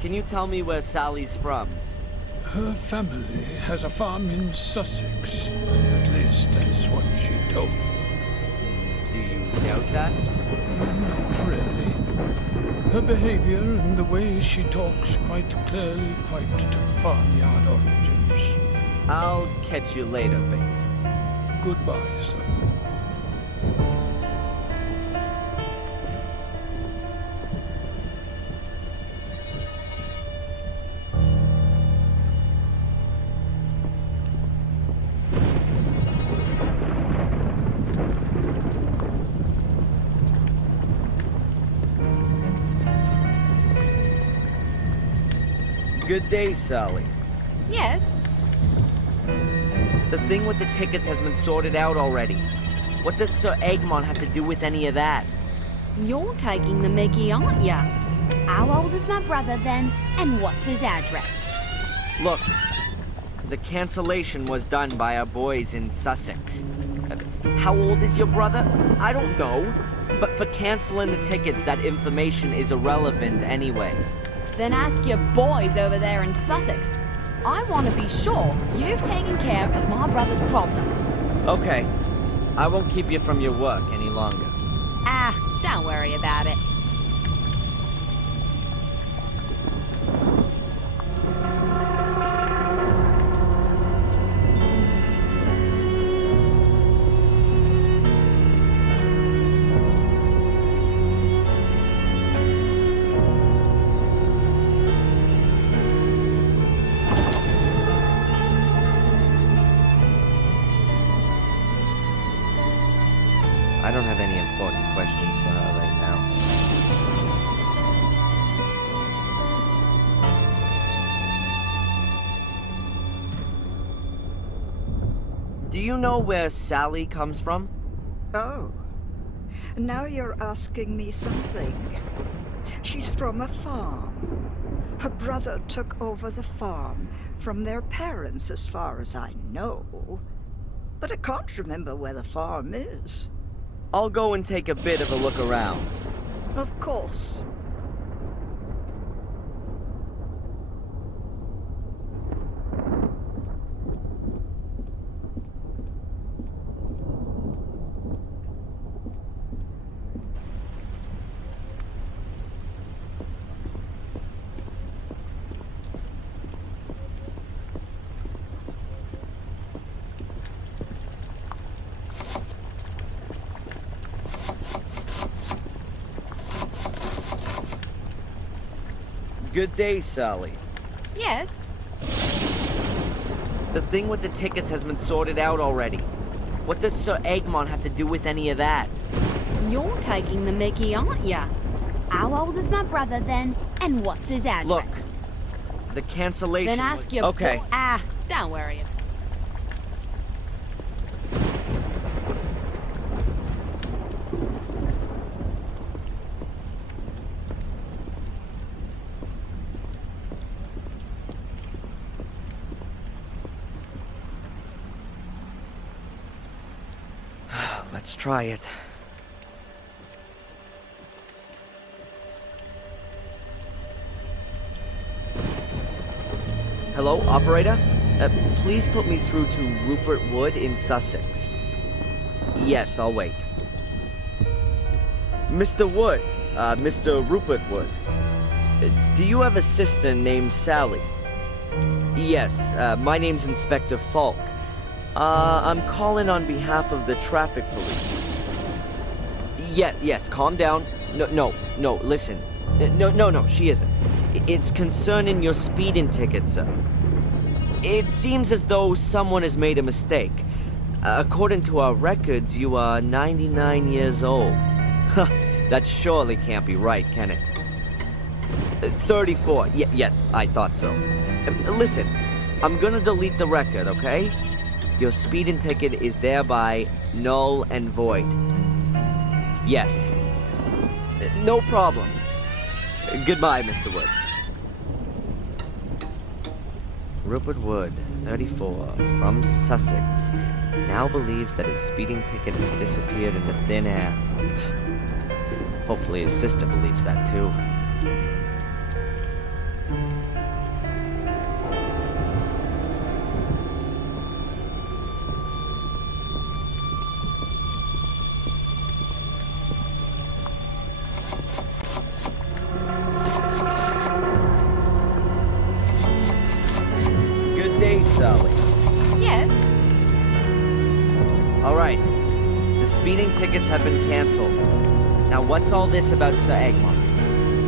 Can you tell me where Sally's from? Her family has a farm in Sussex. At least that's what she told me. Do you doubt that? Not really. Her behavior and the way she talks quite clearly point to farmyard origins. I'll catch you later, Bates. Goodbye, sir. Good day, Sally. Yes? The thing with the tickets has been sorted out already. What does Sir Egmont have to do with any of that? You're taking the mickey, aren't ya? How old is my brother then, and what's his address? Look, the cancellation was done by our boys in Sussex. How old is your brother? I don't know. But for canceling the tickets, that information is irrelevant anyway. Then ask your boys over there in Sussex. I want to be sure you've taken care of my brother's problem. Okay. I won't keep you from your work any longer. Ah, don't worry about it. I don't have any important questions for her right now. Do you know where Sally comes from? Oh, now you're asking me something. She's from a farm. Her brother took over the farm from their parents, as far as I know. But I can't remember where the farm is. I'll go and take a bit of a look around. Of course. Good day, Sally. Yes? The thing with the tickets has been sorted out already. What does Sir Egmont have to do with any of that? You're taking the mickey, aren't ya? How old is my brother then, and what's his address? Look, the cancellation... Then ask your Okay. Ah, don't worry. Let's try it. Hello, operator? Please put me through to Rupert Wood in Sussex. Yes, I'll wait. Mr. Wood, Mr. Rupert Wood. Do you have a sister named Sally? Yes, my name's Inspector Falk. I'm calling on behalf of the traffic police. Yes, calm down. No, listen. No, she isn't. It's concerning your speeding ticket, sir. It seems as though someone has made a mistake. According to our records, you are 99 years old. That surely can't be right, can it? 34. Yes, I thought so. Listen, I'm gonna delete the record, okay? Your speeding ticket is thereby null and void. Yes. No problem. Goodbye, Mr. Wood. Rupert Wood, 34, from Sussex, now believes that his speeding ticket has disappeared into thin air. Hopefully his sister believes that too. Good day, Sally. Yes? All right. The speeding tickets have been canceled. Now, what's all this about Sir Egmont?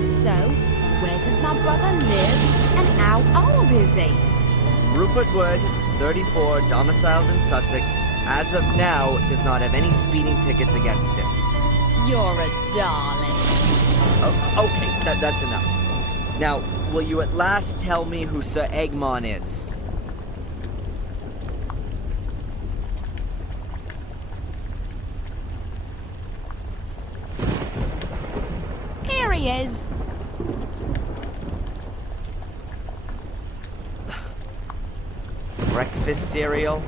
So, where does my brother live and how old is he? Rupert Wood, 34, domiciled in Sussex, as of now, does not have any speeding tickets against him. You're a darling. Oh, okay, that's enough. Now, will you at last tell me who Sir Egmont is? Here he is. Breakfast cereal?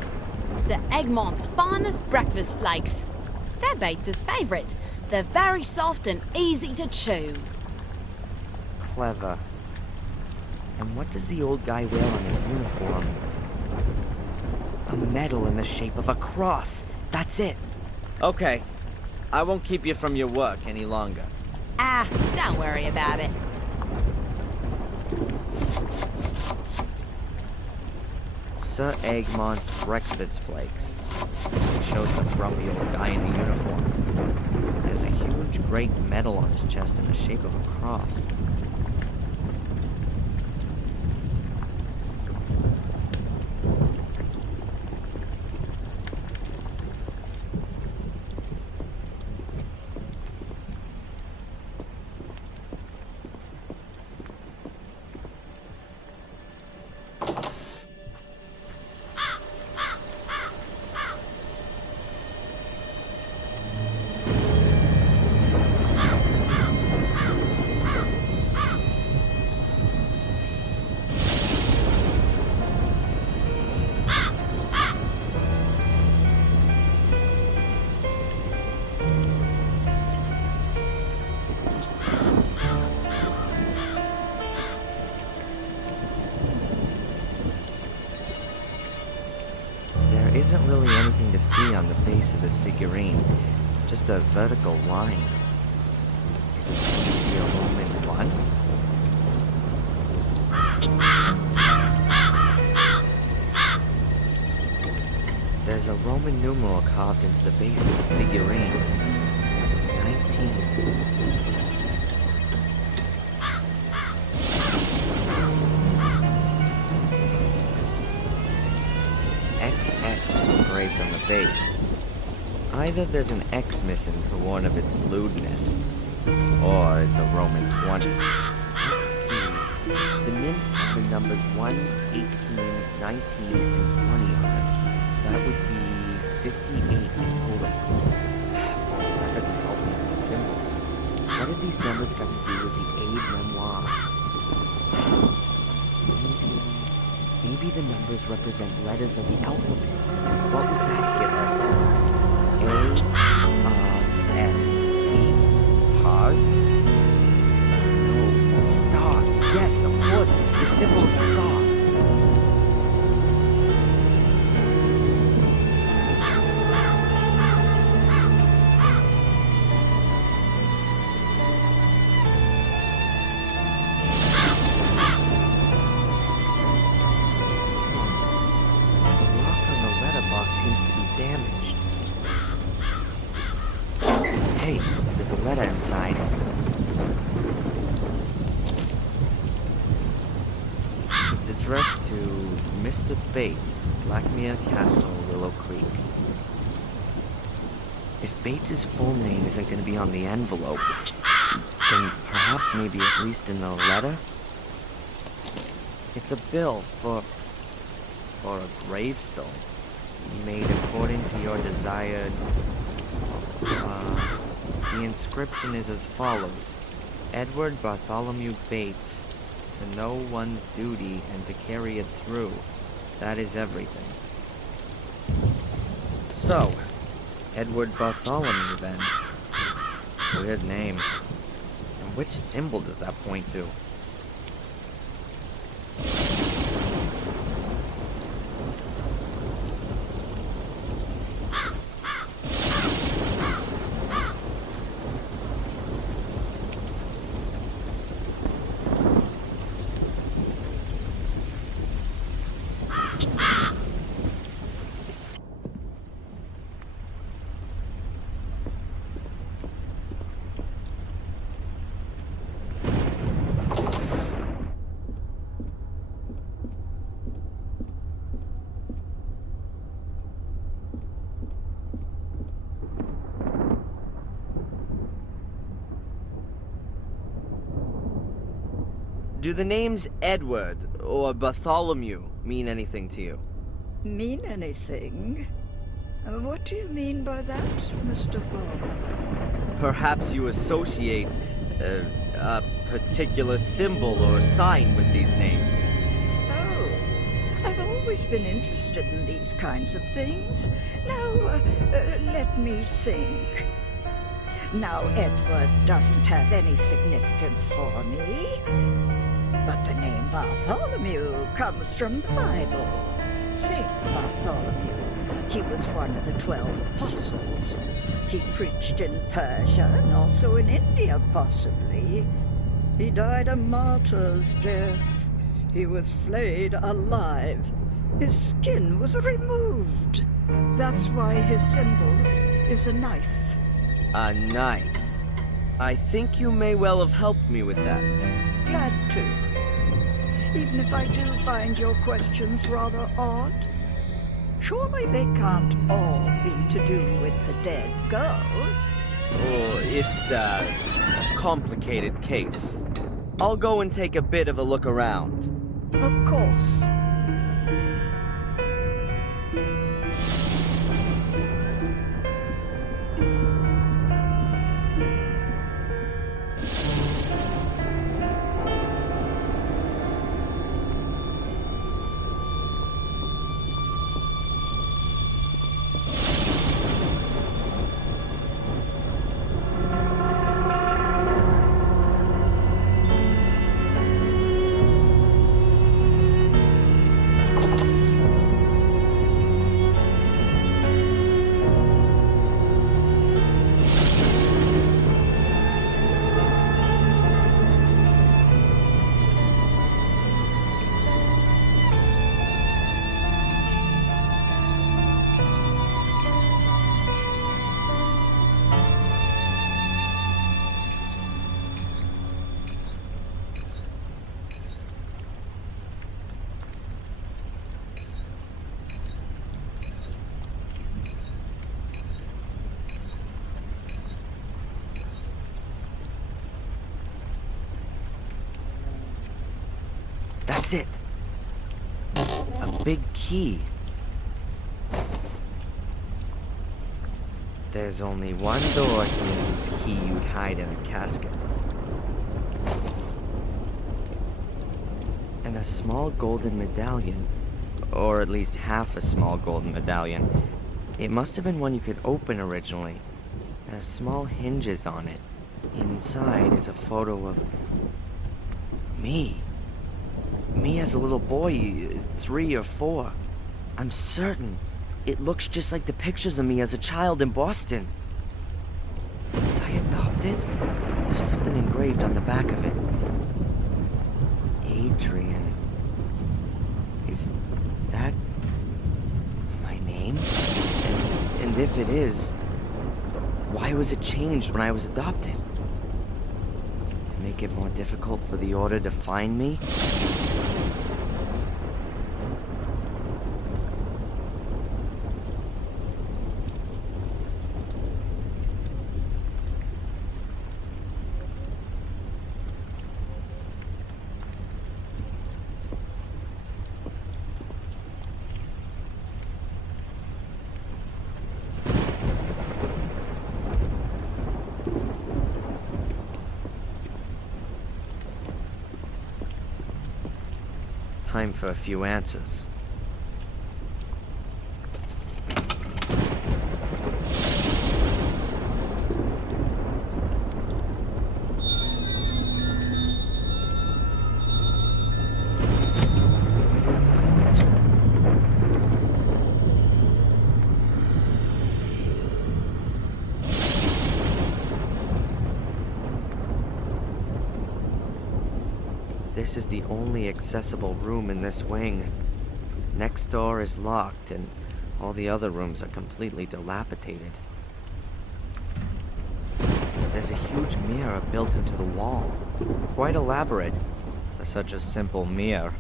Sir Egmont's finest breakfast flakes. They're Bates's favourite. They're very soft and easy to chew. Clever. And what does the old guy wear on his uniform? A medal in the shape of a cross. That's it. Okay. I won't keep you from your work any longer. Ah, don't worry about it. Sir Egmont's breakfast flakes. Shows some grumpy old guy in a uniform. There's a huge great medal on his chest in the shape of a cross. There isn't really anything to see on the base of this figurine, just a vertical line. Is it supposed to be a Roman 1? There's a Roman numeral carved into the base of the figurine. 19. XX is engraved on the base. Either there's an X missing to warn of its lewdness, or it's a Roman 20. Let's see. The nymphs have the numbers 1, 18, 19, and 20 on it. That would be 58 total. That doesn't help me with the symbols. What have these numbers got to do with the aid memoir? Maybe the numbers represent letters of the alphabet. What would that give us? A, R, S, T. Pause? No, star. Yes, of course. The symbol is a star. Seems to be damaged. Hey, there's a letter inside. It's addressed to Mr. Bates, Blackmere Castle, Willow Creek. If Bates's full name isn't going to be on the envelope, then perhaps maybe at least in the letter? It's a bill for a gravestone. made according to your desired... The inscription is as follows. Edward Bartholomew Bates, to know one's duty and to carry it through. That is everything. So, Edward Bartholomew then. Weird name. And which symbol does that point to? Do the names Edward or Bartholomew mean anything to you? Mean anything? What do you mean by that, Mr. Fogg? Perhaps you associate a particular symbol or sign with these names. Oh, I've always been interested in these kinds of things. Now, let me think. Now, Edward doesn't have any significance for me, but the name Bartholomew comes from the Bible. Saint Bartholomew. He was one of the 12 apostles. He preached in Persia and also in India, possibly. He died a martyr's death. He was flayed alive. His skin was removed. That's why his symbol is a knife. A knife. I think you may well have helped me with that. Glad to. Even if I do find your questions rather odd. Surely they can't all be to do with the dead girl. Oh, it's a complicated case. I'll go and take a bit of a look around. Of course. That's it. A big key. There's only one door here whose key you'd hide in a casket. And a small golden medallion. Or at least half a small golden medallion. It must have been one you could open originally. There's small hinges on it. Inside is a photo of... me. Me as a little boy, 3 or 4. I'm certain it looks just like the pictures of me as a child in Boston. Was I adopted? There's something engraved on the back of it. Adrian. Is that my name? And if it is, why was it changed when I was adopted? To make it more difficult for the Order to find me? Time for a few answers. This is the only accessible room in this wing. Next door is locked, and all the other rooms are completely dilapidated. There's a huge mirror built into the wall. Quite elaborate for such a simple mirror.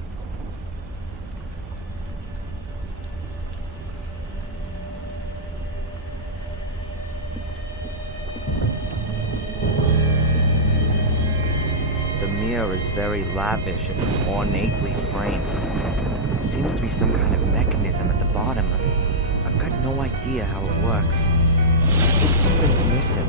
The mirror is very lavish and ornately framed. There seems to be some kind of mechanism at the bottom of it. I've got no idea how it works. I think something's missing.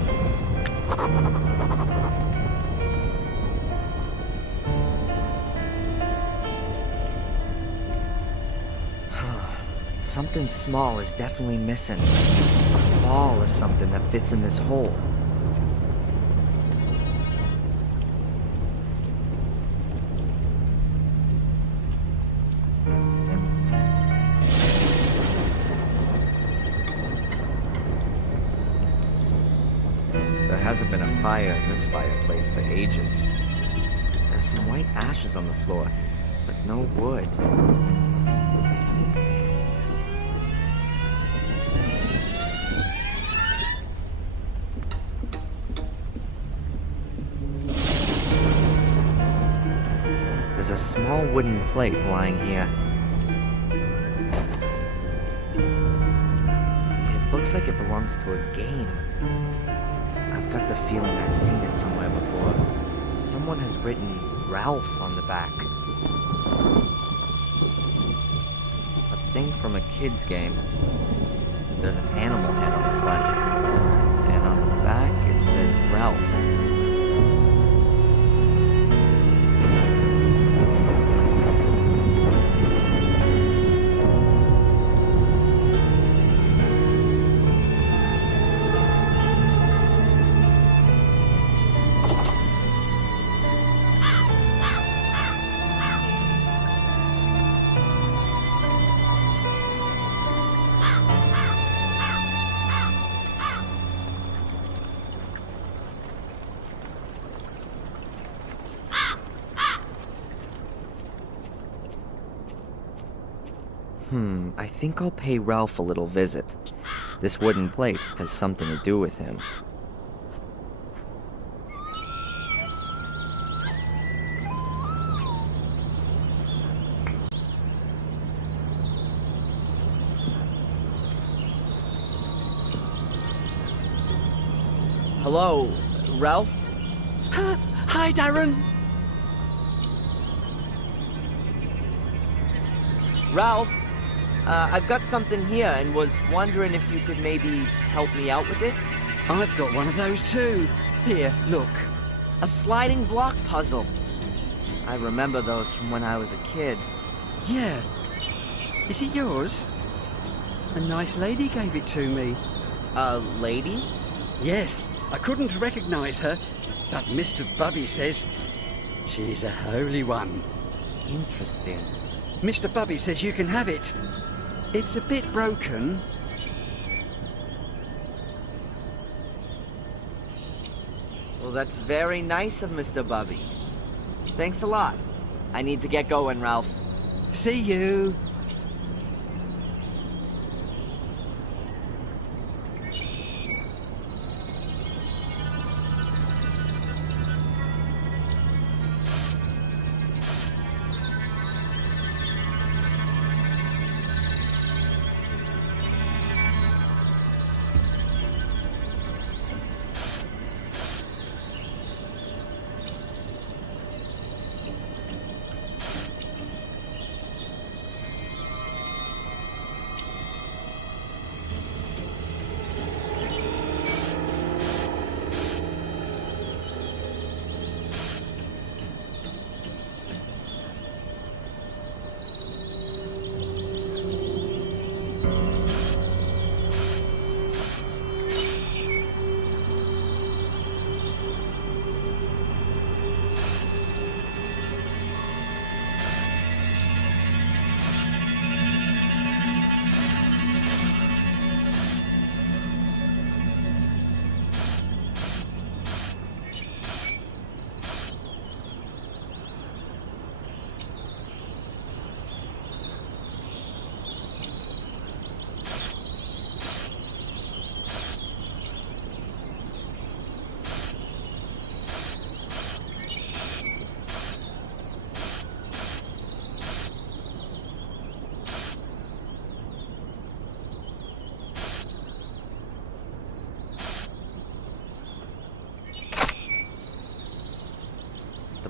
Something small is definitely missing. A ball or something that fits in this hole. There hasn't been a fire in this fireplace for ages. There's some white ashes on the floor, but no wood. There's a small wooden plate lying here. It looks like it belongs to a game. I've got the feeling I've seen it somewhere before. Someone has written Ralph on the back. A thing from a kid's game. There's an animal head on the front. And on the back it says Ralph. I think I'll pay Ralph a little visit. This wooden plate has something to do with him. Hello, Ralph? Hi, Darren. Ralph, I've got something here and was wondering if you could maybe help me out with it. I've got one of those too. Here, look. A sliding block puzzle. I remember those from when I was a kid. Yeah. Is it yours? A nice lady gave it to me. A lady? Yes, I couldn't recognize her, but Mr. Bubby says she's a holy one. Interesting. Mr. Bubby says you can have it. It's a bit broken. Well, that's very nice of Mr. Bubby. Thanks a lot. I need to get going, Ralph. See you.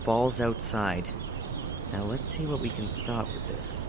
ball's outside. Now let's see what we can start with this.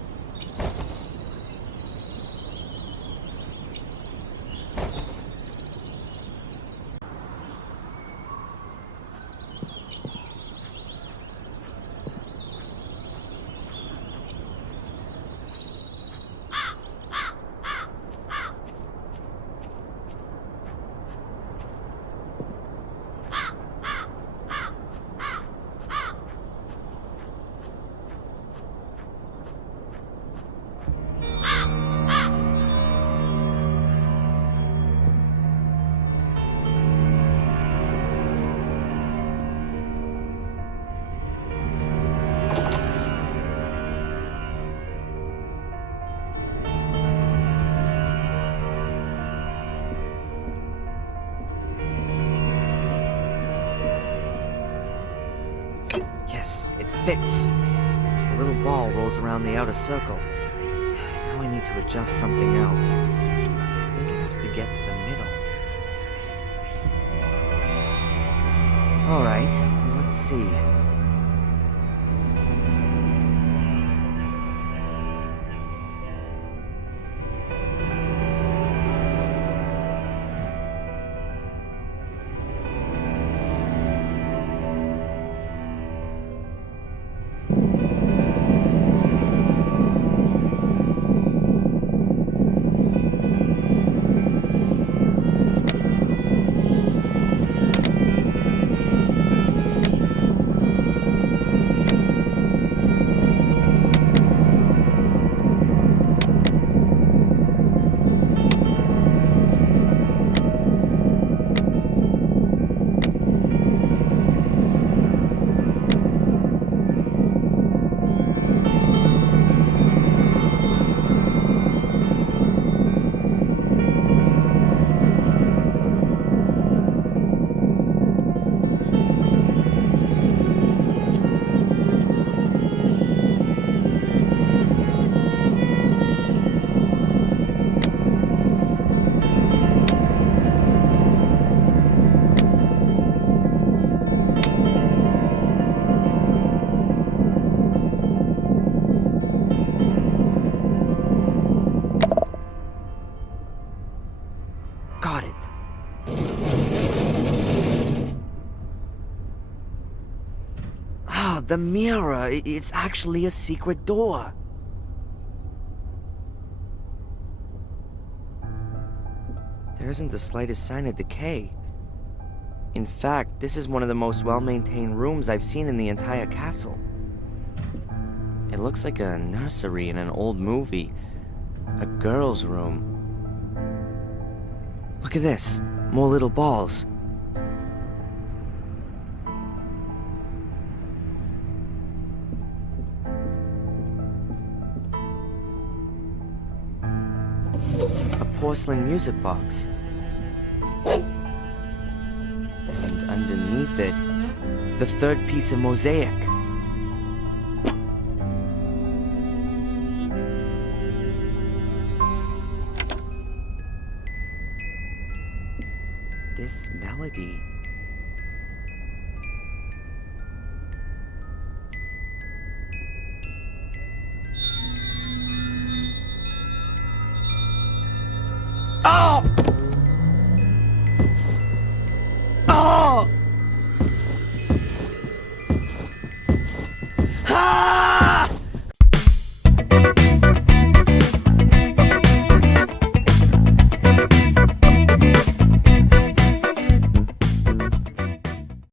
Yes, it fits. The little ball rolls around the outer circle. Now I need to adjust something else. I think it has to get to the middle. Alright, let's see. Got it. Ah, the mirror. It's actually a secret door. There isn't the slightest sign of decay. In fact, this is one of the most well-maintained rooms I've seen in the entire castle. It looks like a nursery in an old movie. A girl's room. Look at this. More little balls. A porcelain music box. And underneath it, the third piece of mosaic. This melody. Oh!